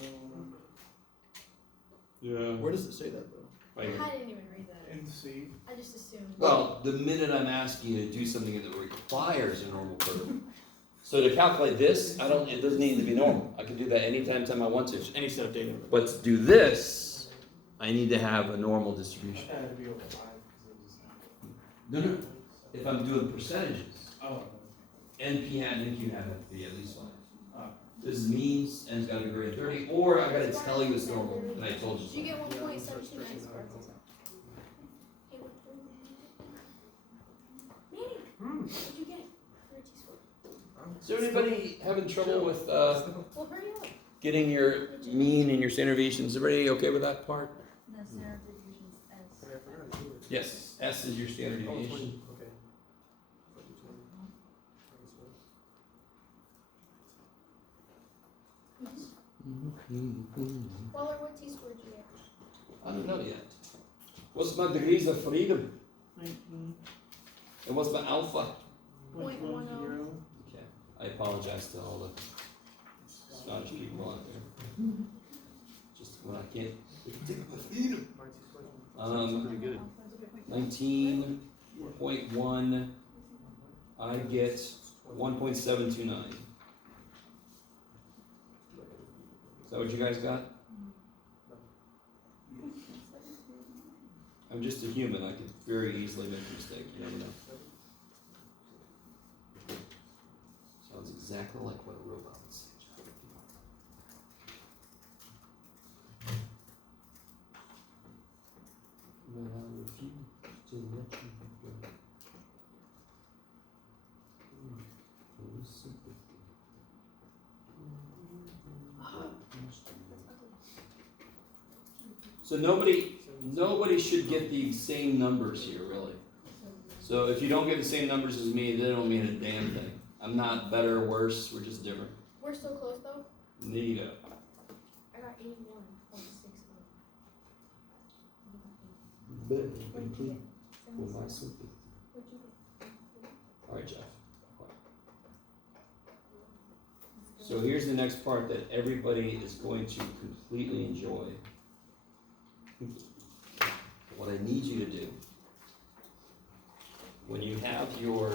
Yeah. Where does it say that though? Right here. I didn't even read that. in C. I just assumed. Well, the minute I'm asking you to do something that requires a normal curve. So to calculate this, it doesn't need to be normal. I can do that anytime I want to. Just any set of data. But to do this, I need to have a normal I distribution. thought it'd be over 5 because it was. No. If I'm doing percentages, Oh. NP hat and NQ hat have to be at least 5. Oh. This is means, and it's gotta be greater than 30, or I gotta tell you it's normal, and I told you Did you get so. 1.729 squares? Manny, what'd you get for a T-score? Is there anybody having trouble with Well, hurry up. getting your mean and your standard deviation? Is everybody okay with that part? The standard deviation is S. Yes. S is your standard deviation. Okay. Waller, what T-score did you get? I don't know yet. What's my degrees of freedom? 19. And what's my alpha? 0.10. Okay. I apologize to all the Scottish people out there. Just when I can't. Pretty good. 19.1. I get 1.729. Is that what you guys got? I'm just a human. I could very easily make a mistake. You never know. Sounds exactly like what a robot would say. But I refuse to let you go. For sympathy. So nobody should get the same numbers here, really. So if you don't get the same numbers as me, they don't mean a damn thing. I'm not better or worse, we're just different. We're still close though. Neato. I got 81.61. Better What did you get? with my sympathy. What'd you get? Alright, Jeff. So here's the next part that everybody is going to completely enjoy. What I need you to do, when you have your,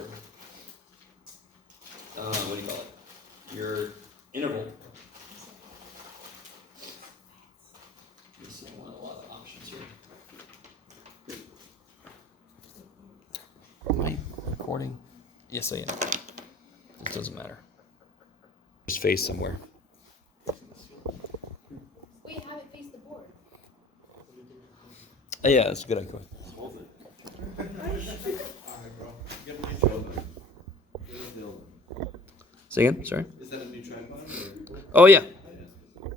what do you call it? Your interval. Let me see, I want a lot of options here. Am I recording? Yes, I am. It doesn't matter. Just face somewhere. Wait, have it face the board. Yeah, that's a good idea. Hold it. Alright, bro. You got a new tripod. Where's the old one? Say again, sorry? Is that a new tripod or? Oh, yeah. Oh,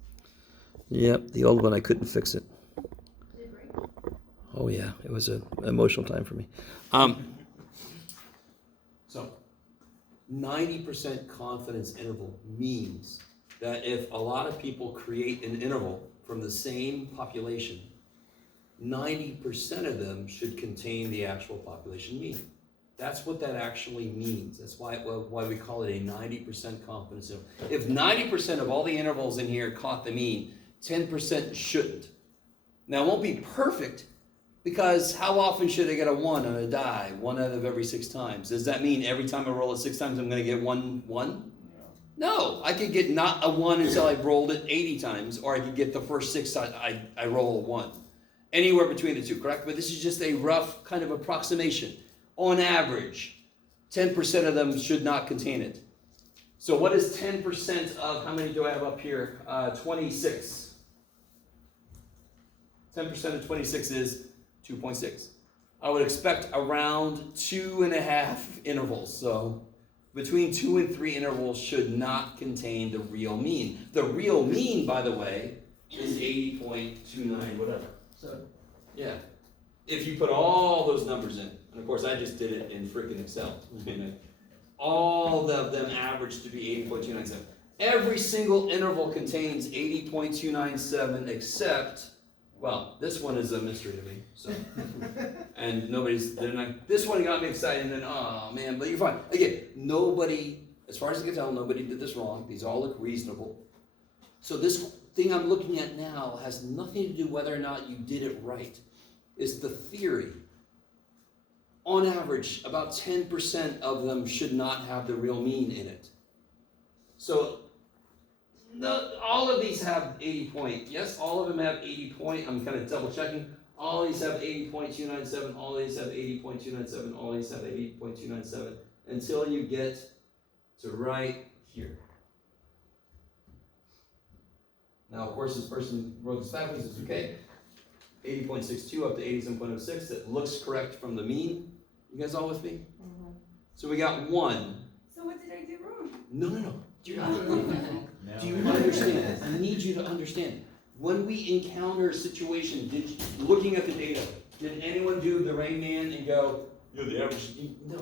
Yep, the old one, I couldn't fix it. Did it break? Oh, yeah, it was an emotional time for me. So, 90% confidence interval means that if a lot of people create an interval from the same population, 90% of them should contain the actual population mean. That's what that actually means. That's why we call it a 90% confidence interval. If 90% of all the intervals in here caught the mean, 10% shouldn't. Now, it won't be perfect, because how often should I get a 1 on a die? 1 out of every 6 times. Does that mean every time I roll it 6 times, I'm going to get 1? No, I could get not a 1 until I've rolled it 80 times, or I could get the first 6 times I roll a 1. Anywhere between the two, correct? But this is just a rough kind of approximation. On average, 10% of them should not contain it. So what is 10% of, how many do I have up here? 26. 10% of 26 is 2.6. I would expect around 2.5 intervals. So between 2 and 3 intervals should not contain the real mean. The real mean, by the way, is 80.29, whatever. So, Yeah. If you put all those numbers in, and of course I just did it in freaking Excel. All of them average to be 80.297. Every single interval contains 80.297 except, well, this one is a mystery to me. So, and this one got me excited, and then, oh man, but you're fine. Again, nobody, as far as I can tell, nobody did this wrong. These all look reasonable. So this thing I'm looking at now has nothing to do whether or not you did it right. It's the theory. On average, about 10% of them should not have the real mean in it. So all of these have 80 point. Yes, all of them have 80 point. I'm kind of double checking. All of these have 80.297. All of these have 80.297. All of these have 80.297 until you get to right here. Now, of course, this person wrote this backwards. It's okay. 80.62 up to 87.06. It looks correct from the mean. You guys all with me? Mm-hmm. So we got 1. So what did I do wrong? No. Do you understand? I need you to understand. When we encounter a situation, looking at the data, did anyone do the Rain Man and go, you're the average? No.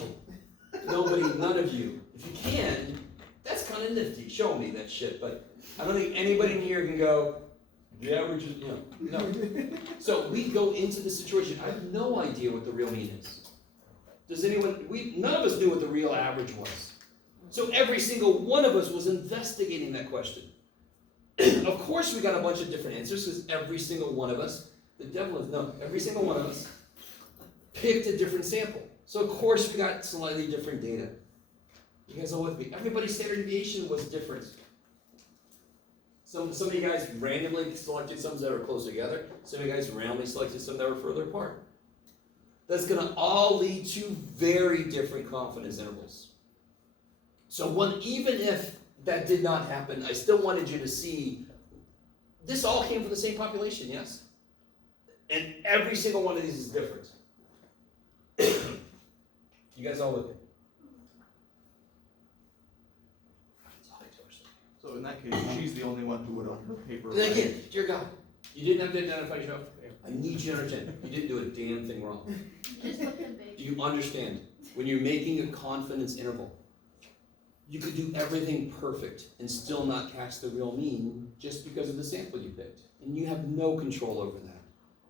Nobody, none of you. If you can, that's kind of nifty. Show me that shit. But I don't think anybody in here can go, the average is, no. So we go into the situation. I have no idea what the real mean is. Does anyone, none of us knew what the real average was. So every single one of us was investigating that question. Of course we got a bunch of different answers, because every single one of us, every single one of us picked a different sample. So of course we got slightly different data. You guys all with me? Everybody's standard deviation was different. Some of you guys randomly selected some that were close together. Some of you guys randomly selected some that were further apart. That's going to all lead to very different confidence intervals. So even if that did not happen, I still wanted you to see this all came from the same population, yes? And every single one of these is different. You guys all with me? So in that case, she's the only one who would on her paper. And again, dear God, you didn't have to identify yourself. I need you to understand. You didn't do a damn thing wrong. Just look at big. Do you understand? When you're making a confidence interval, you could do everything perfect and still not catch the real mean just because of the sample you picked. And you have no control over that.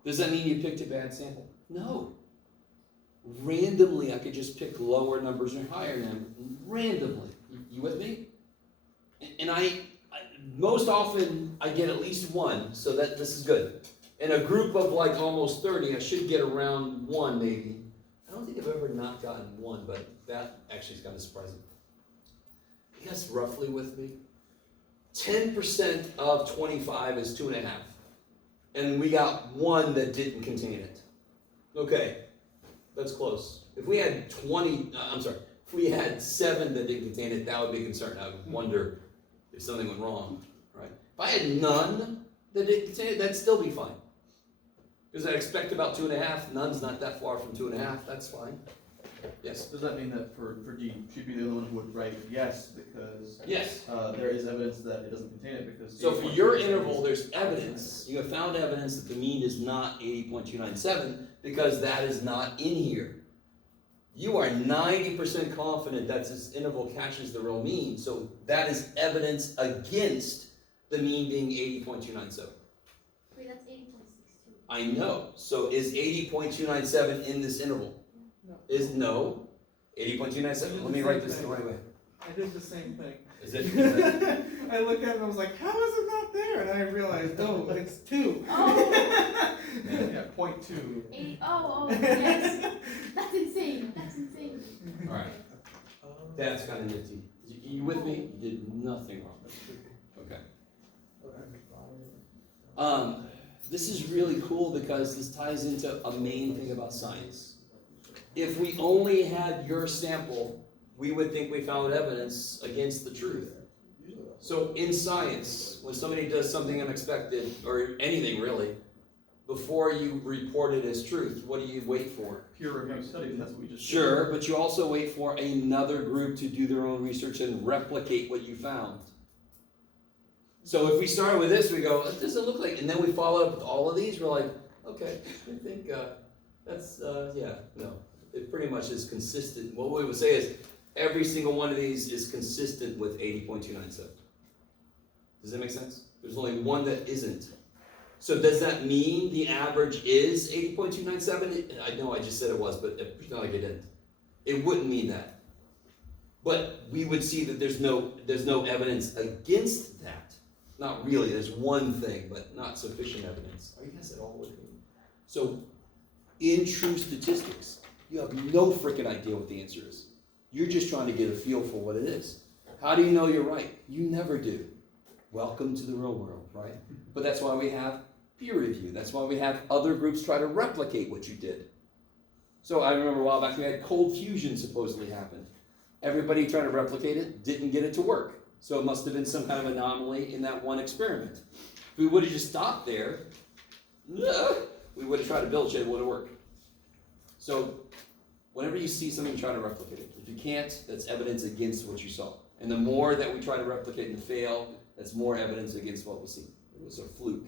Does that mean you picked a bad sample? No. Randomly, I could just pick lower numbers or higher numbers. Randomly. You with me? And I most often, I get at least 1, so that this is good. In a group of like almost 30, I should get around 1 maybe. I don't think I've ever not gotten 1, but that actually is kind of surprising. You guys roughly with me? 10% of 25 is 2.5. And we got 1 that didn't contain it. Okay, that's close. If we had if we had 7 that didn't contain it, that would be a concern. I would wonder if something went wrong, right? If I had none that didn't contain it, that'd still be fine. Because I'd expect about 2.5. None's not that far from 2.5. That's fine. Yes? Does that mean that for D, she'd be the only one who would write yes, because Yes. there is evidence that it doesn't contain it because. So for your interval, there's evidence. You have found evidence that the mean is not 80.297 because that is not in here. You are 90% confident that this interval catches the real mean, so that is evidence against the mean being 80.297. Wait, that's 80.62. I know, so is 80.297 in this interval? No. Is no, 80.297, let me write this the right way. I did the same thing. Is it? I looked at it and I was like, how is it not there? And I realized, oh, it's 2. Oh. Yeah, 0.2. 80, oh, yes. That's insane. That's insane. Alright, that's kind of nifty. You with me? You did nothing wrong. Okay. This is really cool because this ties into a main thing about science. If we only had your sample, we would think we found evidence against the truth. So in science, when somebody does something unexpected, or anything really, before you report it as truth, what do you wait for? Peer reviewed studies, that's what we just did. Sure, but you also wait for another group to do their own research and replicate what you found. So if we start with this, we go, it doesn't look like, and then we follow up with all of these, we're like, okay, I think that's, yeah, no. It pretty much is consistent. What we would say is, every single one of these is consistent with 80.297. Does that make sense? There's only one that isn't. So does that mean the average is 80.297? I know I just said it was, but pretend like it didn't. It wouldn't mean that. But we would see that there's no evidence against that. Not really, there's one thing, but not sufficient evidence. Are you guys at all with me? So, in true statistics, you have no freaking idea what the answer is. You're just trying to get a feel for what it is. How do you know you're right? You never do. Welcome to the real world, right? But that's why we have peer review. That's why we have other groups try to replicate what you did. So I remember a while back we had cold fusion supposedly happened. Everybody tried to replicate it, didn't get it to work. So it must have been some kind of anomaly in that one experiment. If we would have just stopped there, we would have tried to build shit, it would have worked. So whenever you see something, try to replicate it. If you can't, that's evidence against what you saw. And the more that we try to replicate and fail, that's more evidence against what we see. It was a fluke.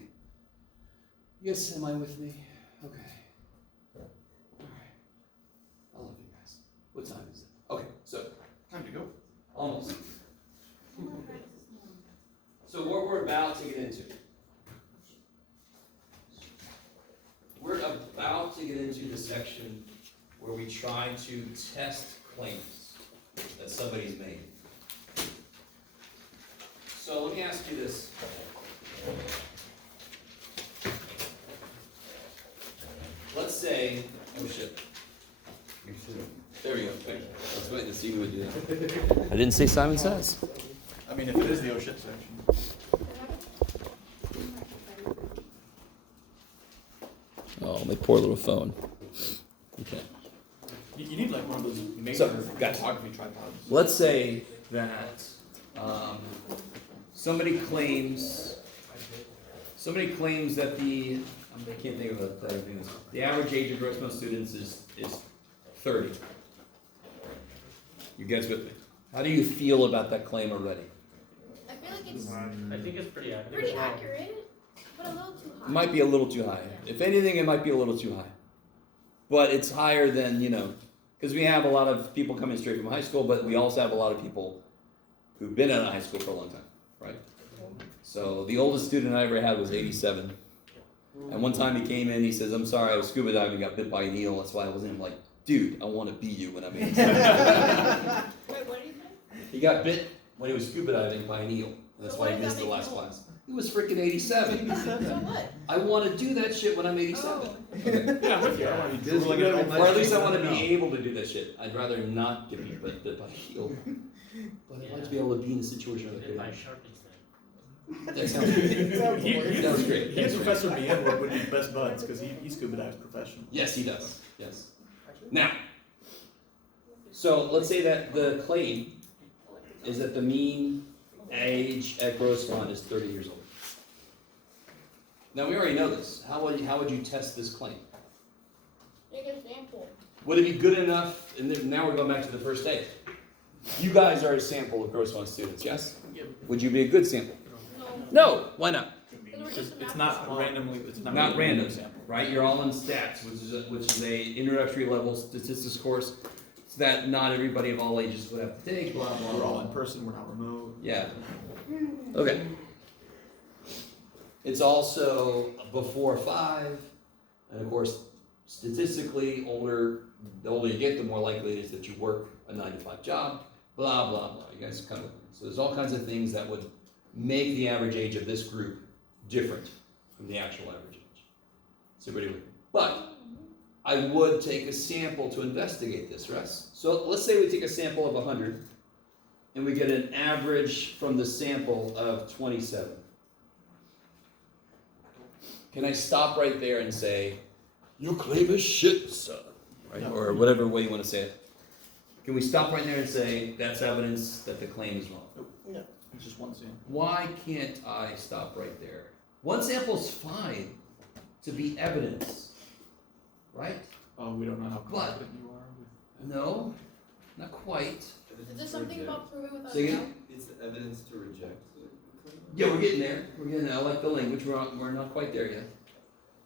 You guys, am I with me? Okay. All right. I love you guys. What time is it? Okay, so Time to go. almost. So what we're about to get into. We're about to get into the section where we try to test claims that somebody's made. So let me ask you this. Let's say, oh shit. There we go. I was waiting to see who would do that. I didn't say Simon Says. I mean, if it is the oh shit section. Oh, my poor little phone. Okay. You need like one of those major So, gotcha. photography tripods. Let's say that somebody claims that I can't think of the other thing. The average age of Grossmont students is 30. You guys with me? How do you feel about that claim already? I feel like it's I think it's pretty accurate. pretty accurate, but a little too high. It might be a little too high. If anything, it might be a little too high. But it's higher than, because we have a lot of people coming straight from high school, but we also have a lot of people who've been out of high school for a long time, right? So the oldest student I ever had was 87. And one time he came in, he says, I'm sorry, I was scuba diving, got bit by an eel, that's why I wasn't. I'm like, dude, I want to be you when I'm 87. Wait, what did you say? He got bit when he was scuba diving by an eel. That's So why what he does missed that the make last you old? class. He was freaking 87. So what? I want to do that shit when I'm 87. Oh. Yeah, I'm with you. I want to Like an old Or at least I nice want to piece of be able to do that shit. I'd rather not get bit by a eel. But I'd like to be able to be in a situation where I Did by could. shark instead. That sounds great. That was great. He and Professor Bien would be best buds because he scuba dives professional. Yes, he does. Yes. Now, so let's say that the claim is that the mean age at Grossmont is 30 years old. Now we already know this. How would you test this claim? Take a sample. Would it be good enough? And then, now we're going back to the first day. You guys are a sample of Grossmont students, yes? Would you be a good sample? No. No. Why not? It's not randomly. It's not, Not really random, right? You're all in stats, which is a introductory level statistics course. so that not everybody of all ages would have to take, blah, blah, We're all blah. in person, we're not remote. Yeah. Okay. It's also before 5, and of course, statistically, the older you get, the more likely it is that you work a 9-to-5 job, blah, blah, blah. You guys kind of, so there's all kinds of things that would make the average age of this group different from the actual average age. So everybody would, but I would take a sample to investigate this, Russ. So let's say we take a sample of 100, and we get an average from the sample of 27. Can I stop right there and say, "You claim is shit, son," right? No. Or whatever way you want to say it. Can we stop right there and say, that's evidence that the claim is wrong? No. It's just one sample. Why can't I stop right there? One sample's fine to be evidence, right? Oh, we don't know how But- confident you are with. No, not quite. Is there something about proving without Say a again? doubt? It's evidence to reject the claim? Yeah, we're getting there. We're getting there. I like the language. We're not quite there yet.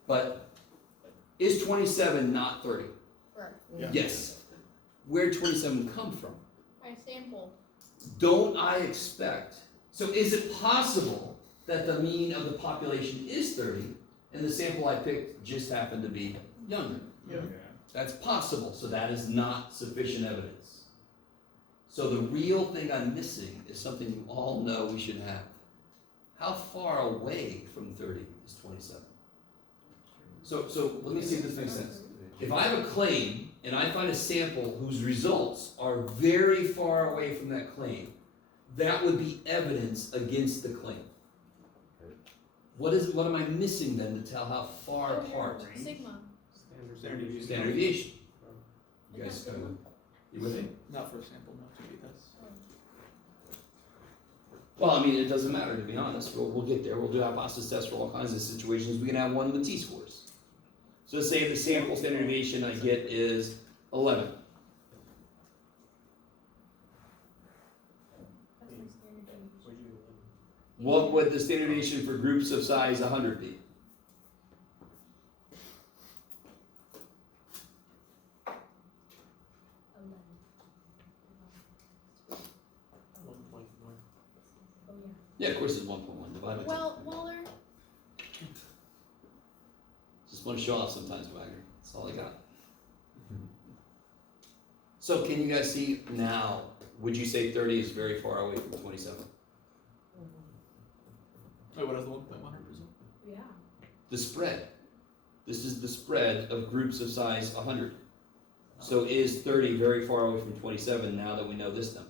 But is 27 not 30? Correct. Yeah. Yes. Where'd 27 come from? I sample. Don't I expect? So is it possible that the mean of the population is 30 and the sample I picked just happened to be younger? Yeah. That's possible, so that is not sufficient evidence. So the real thing I'm missing is something you all know we should have. How far away from 30 is 27? So let me see if this makes sense. If I have a claim and I find a sample whose results are very far away from that claim, that would be evidence against the claim. What am I missing then to tell how far apart? Sigma. Standard deviation. Standard deviation. You guys kind of, you with me? Not for a sample, no, to be that's. Well, I mean, it doesn't matter, to be honest. We'll get there. We'll do hypothesis tests for all kinds of situations. We can have one with t-scores. So say the sample standard deviation I get is 11. That's my standard deviation. What would the standard deviation for groups of size 100 be? Oh, yeah. Yeah, of course it's 1.1 divided by 2. Well, Waller, Just want to show off sometimes, Wagner. That's all I got. So can you guys see now, would you say 30 is very far away from 27? Wait, what is the 1.1%? yeah. The spread. This is the spread of groups of size 100. So is 30 very far away from 27 now that we know this number?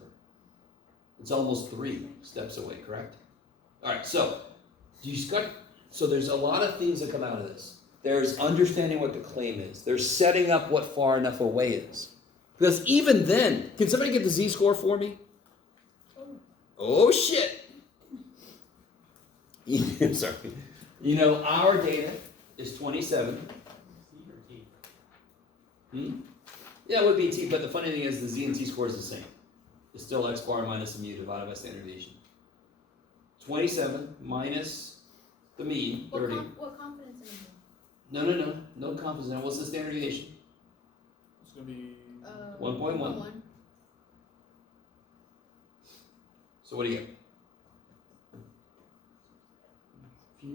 It's almost 3 steps away, correct? All right, so there's a lot of things that come out of this. There's understanding what the claim is. There's setting up what far enough away is. Because even then, can somebody get the z-score for me? Oh shit! I'm sorry. You know, our data is 27. Yeah, it would be t, but the funny thing is the z and t score is the same. It's still x bar minus the mu divided by standard deviation. 27 minus the mean, 30. What confidence interval? No confidence interval. What's the standard deviation? It's gonna be. 1.1. So what do you get? Do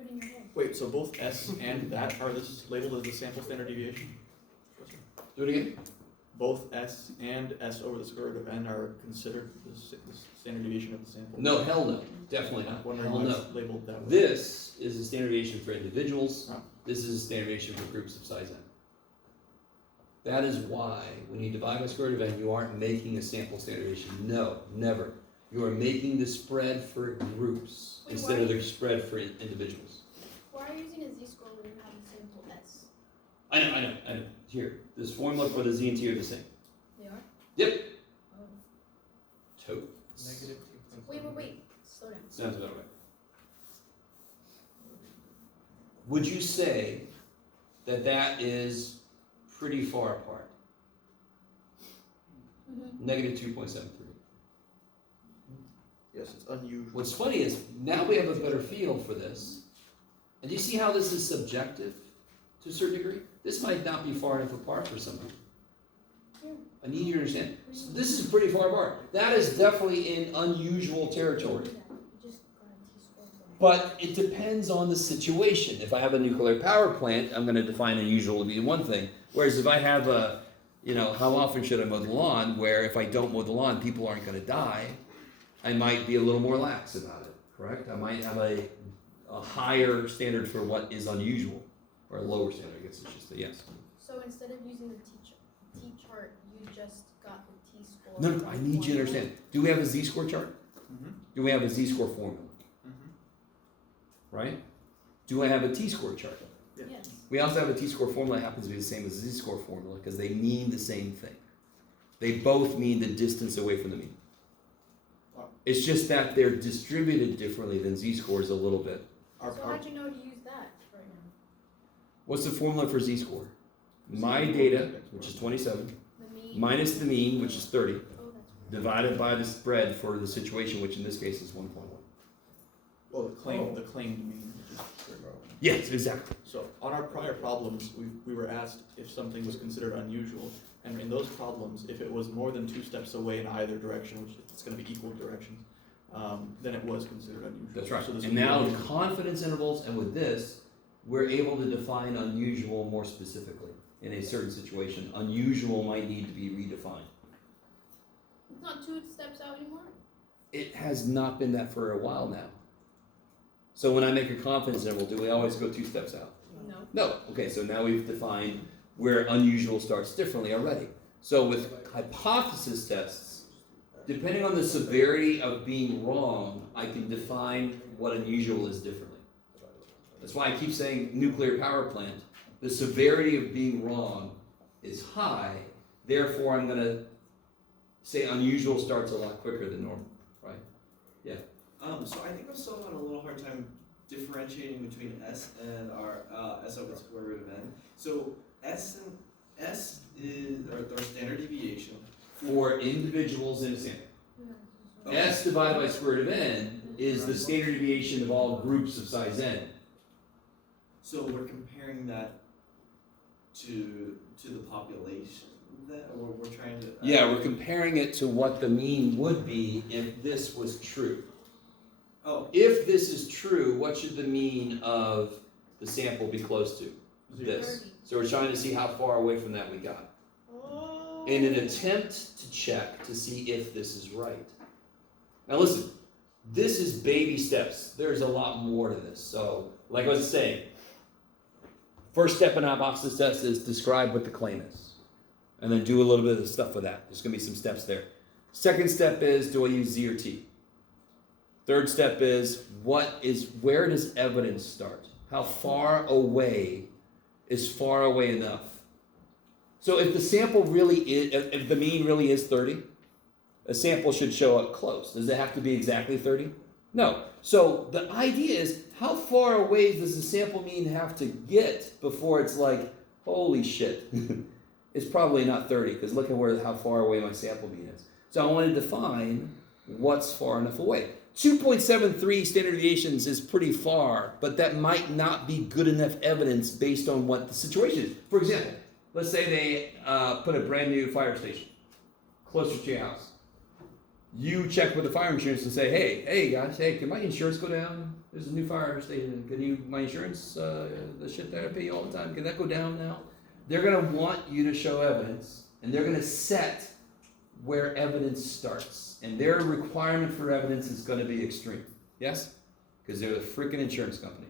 it in your head. Wait, so both S and that are this labeled as the sample standard deviation? Do it again. Both S and S over the square root of n are considered the standard deviation of the sample? No, hell no. Definitely I'm not. wondering Hell why no. it's labeled that way. This is a standard deviation for individuals. Oh. This is a standard deviation for groups of size n. That is why when you divide by square root of n, you aren't making a sample standard deviation. No, never. You are making the spread for groups Wait, instead why? of the spread for individuals. Why are you using a z-score when you have a sample s? I know. Here, this formula for the z and t are the same. They are? Yep. Oh. Totes. Wait. Slow down. Sounds about right. Would you say that that is pretty far apart? Mm-hmm. Negative 2.73. Yes, it's unusual. What's funny is now we have a better feel for this. And do you see how this is subjective to a certain degree? This might not be far enough apart for somebody. I need you to understand. So this is pretty far apart. That is definitely in unusual territory. You just got a T-score for it. But it depends on the situation. If I have a nuclear power plant, I'm gonna define unusual to be one thing. Whereas if I have a, how often should I mow the lawn, where if I don't mow the lawn, people aren't gonna die, I might be a little more lax about it, correct? I might have a higher standard for what is unusual, or a lower standard, I guess I should say, yes. So instead of using the T-chart, you just got the T-score. No, from I need you to understand. Do we have a Z-score chart? Mhm. Do we have a Z-score formula, Mhm. right? Do I have a T-score chart? Yes. We also have a T-score formula that happens to be the same as a Z-score formula because they mean the same thing. They both mean the distance away from the mean. It's just that they're distributed differently than Z-scores a little bit. Our, So our, how'd you know to use that right now? What's the formula for Z-score? My data, which is 27, The mean? minus the mean, which is 30, Oh, that's right. divided by the spread for the situation, which in this case is 1.1. well, the claimed mean, which is true. Yes, exactly. So on our prior problems, we were asked if something was considered unusual, and in those problems, if it was more than 2 steps away in either direction, which it's going to be equal directions, then it was considered unusual. That's right. So this And would be now the unusual. confidence intervals, and with this, we're able to define unusual more specifically. In a certain situation, unusual might need to be redefined. It's not 2 steps out anymore? It has not been that for a while now. So when I make a confidence interval, do we always go 2 steps out? No. No. Okay, so now we've defined where unusual starts differently already. So with hypothesis tests, depending on the severity of being wrong, I can define what unusual is differently. That's why I keep saying nuclear power plant. The severity of being wrong is high, therefore I'm gonna say unusual starts a lot quicker than normal, right? So I think I'm still having a little hard time differentiating between S and our S over the square root of n. So S is our standard deviation. For individuals in a sample. Okay. S divided by square root of n is the standard deviation of all groups of size n. So we're comparing that to the population. That or we're trying to. Yeah, we're comparing it to what the mean would be if this was true. Oh, If this is true, what should the mean of the sample be close to? This. So we're trying to see how far away from that we got. Oh. In an attempt to check to see if this is right. Now listen, this is baby steps. There's a lot more to this. So, like I was saying, first step in our hypothesis test is describe what the claim is. And then do a little bit of stuff with that. There's going to be some steps there. Second step is, do I use Z or T? Third step is, where does evidence start? How far away is far away enough? So if the sample really is, if the mean really is 30, a sample should show up close. Does it have to be exactly 30? No. So the idea is, how far away does the sample mean have to get before it's like, holy shit, it's probably not 30, because look at how far away my sample mean is. So I want to define what's far enough away. 2.73 standard deviations is pretty far, but that might not be good enough evidence based on what the situation is. For example, let's say they put a brand new fire station closer to your house. You check with the fire insurance and say, hey guys, can my insurance go down? There's a new fire station. My insurance, the shit that I pay you all the time, can that go down now? They're gonna want you to show evidence, and they're gonna set where evidence starts. And their requirement for evidence is gonna be extreme. Yes? Because they're the freaking insurance company.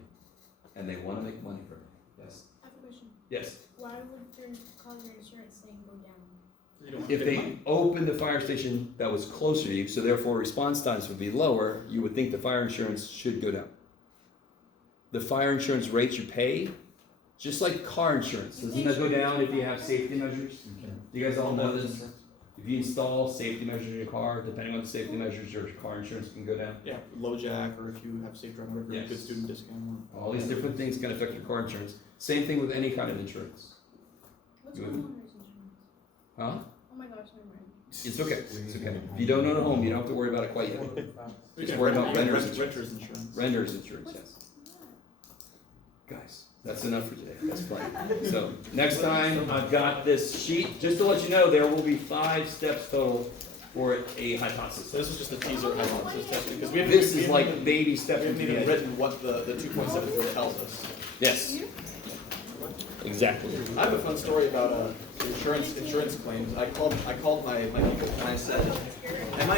And they wanna make money from it. Yes? I have a question. Yes. Why would your call your insurance saying go down? You don't If get they money. opened the fire station that was closer to you, so therefore response times would be lower, you would think the fire insurance should go down. The fire insurance rates you pay, just like car insurance, doesn't that go down if you have safety measures? Do you guys all know this? If you install safety measures in your car, depending on the safety measures, your car insurance can go down. Yeah, low jack, or if you have safe drive, whatever, Yes. good student discount. All these different things can affect your car insurance. Same thing with any kind of insurance. What's You homeowners would- insurance? Huh? Oh my gosh, never mind. It's okay. It's okay. If you don't own a home, you don't have to worry about it quite yet. Just Yeah, worry about renter's renter's insurance. Renter's insurance, yes. Guys, That's enough for today, that's fine. So, next time, I've got this sheet, just to let you know, there will be 5 steps total for a hypothesis. So this is just a teaser hypothesis testing, because we haven't. This we is haven't like even- baby We steps haven't into the even edge. written what the 2.74 tells us. Yes. Exactly. I have a fun story about insurance claims. I called my people and I said,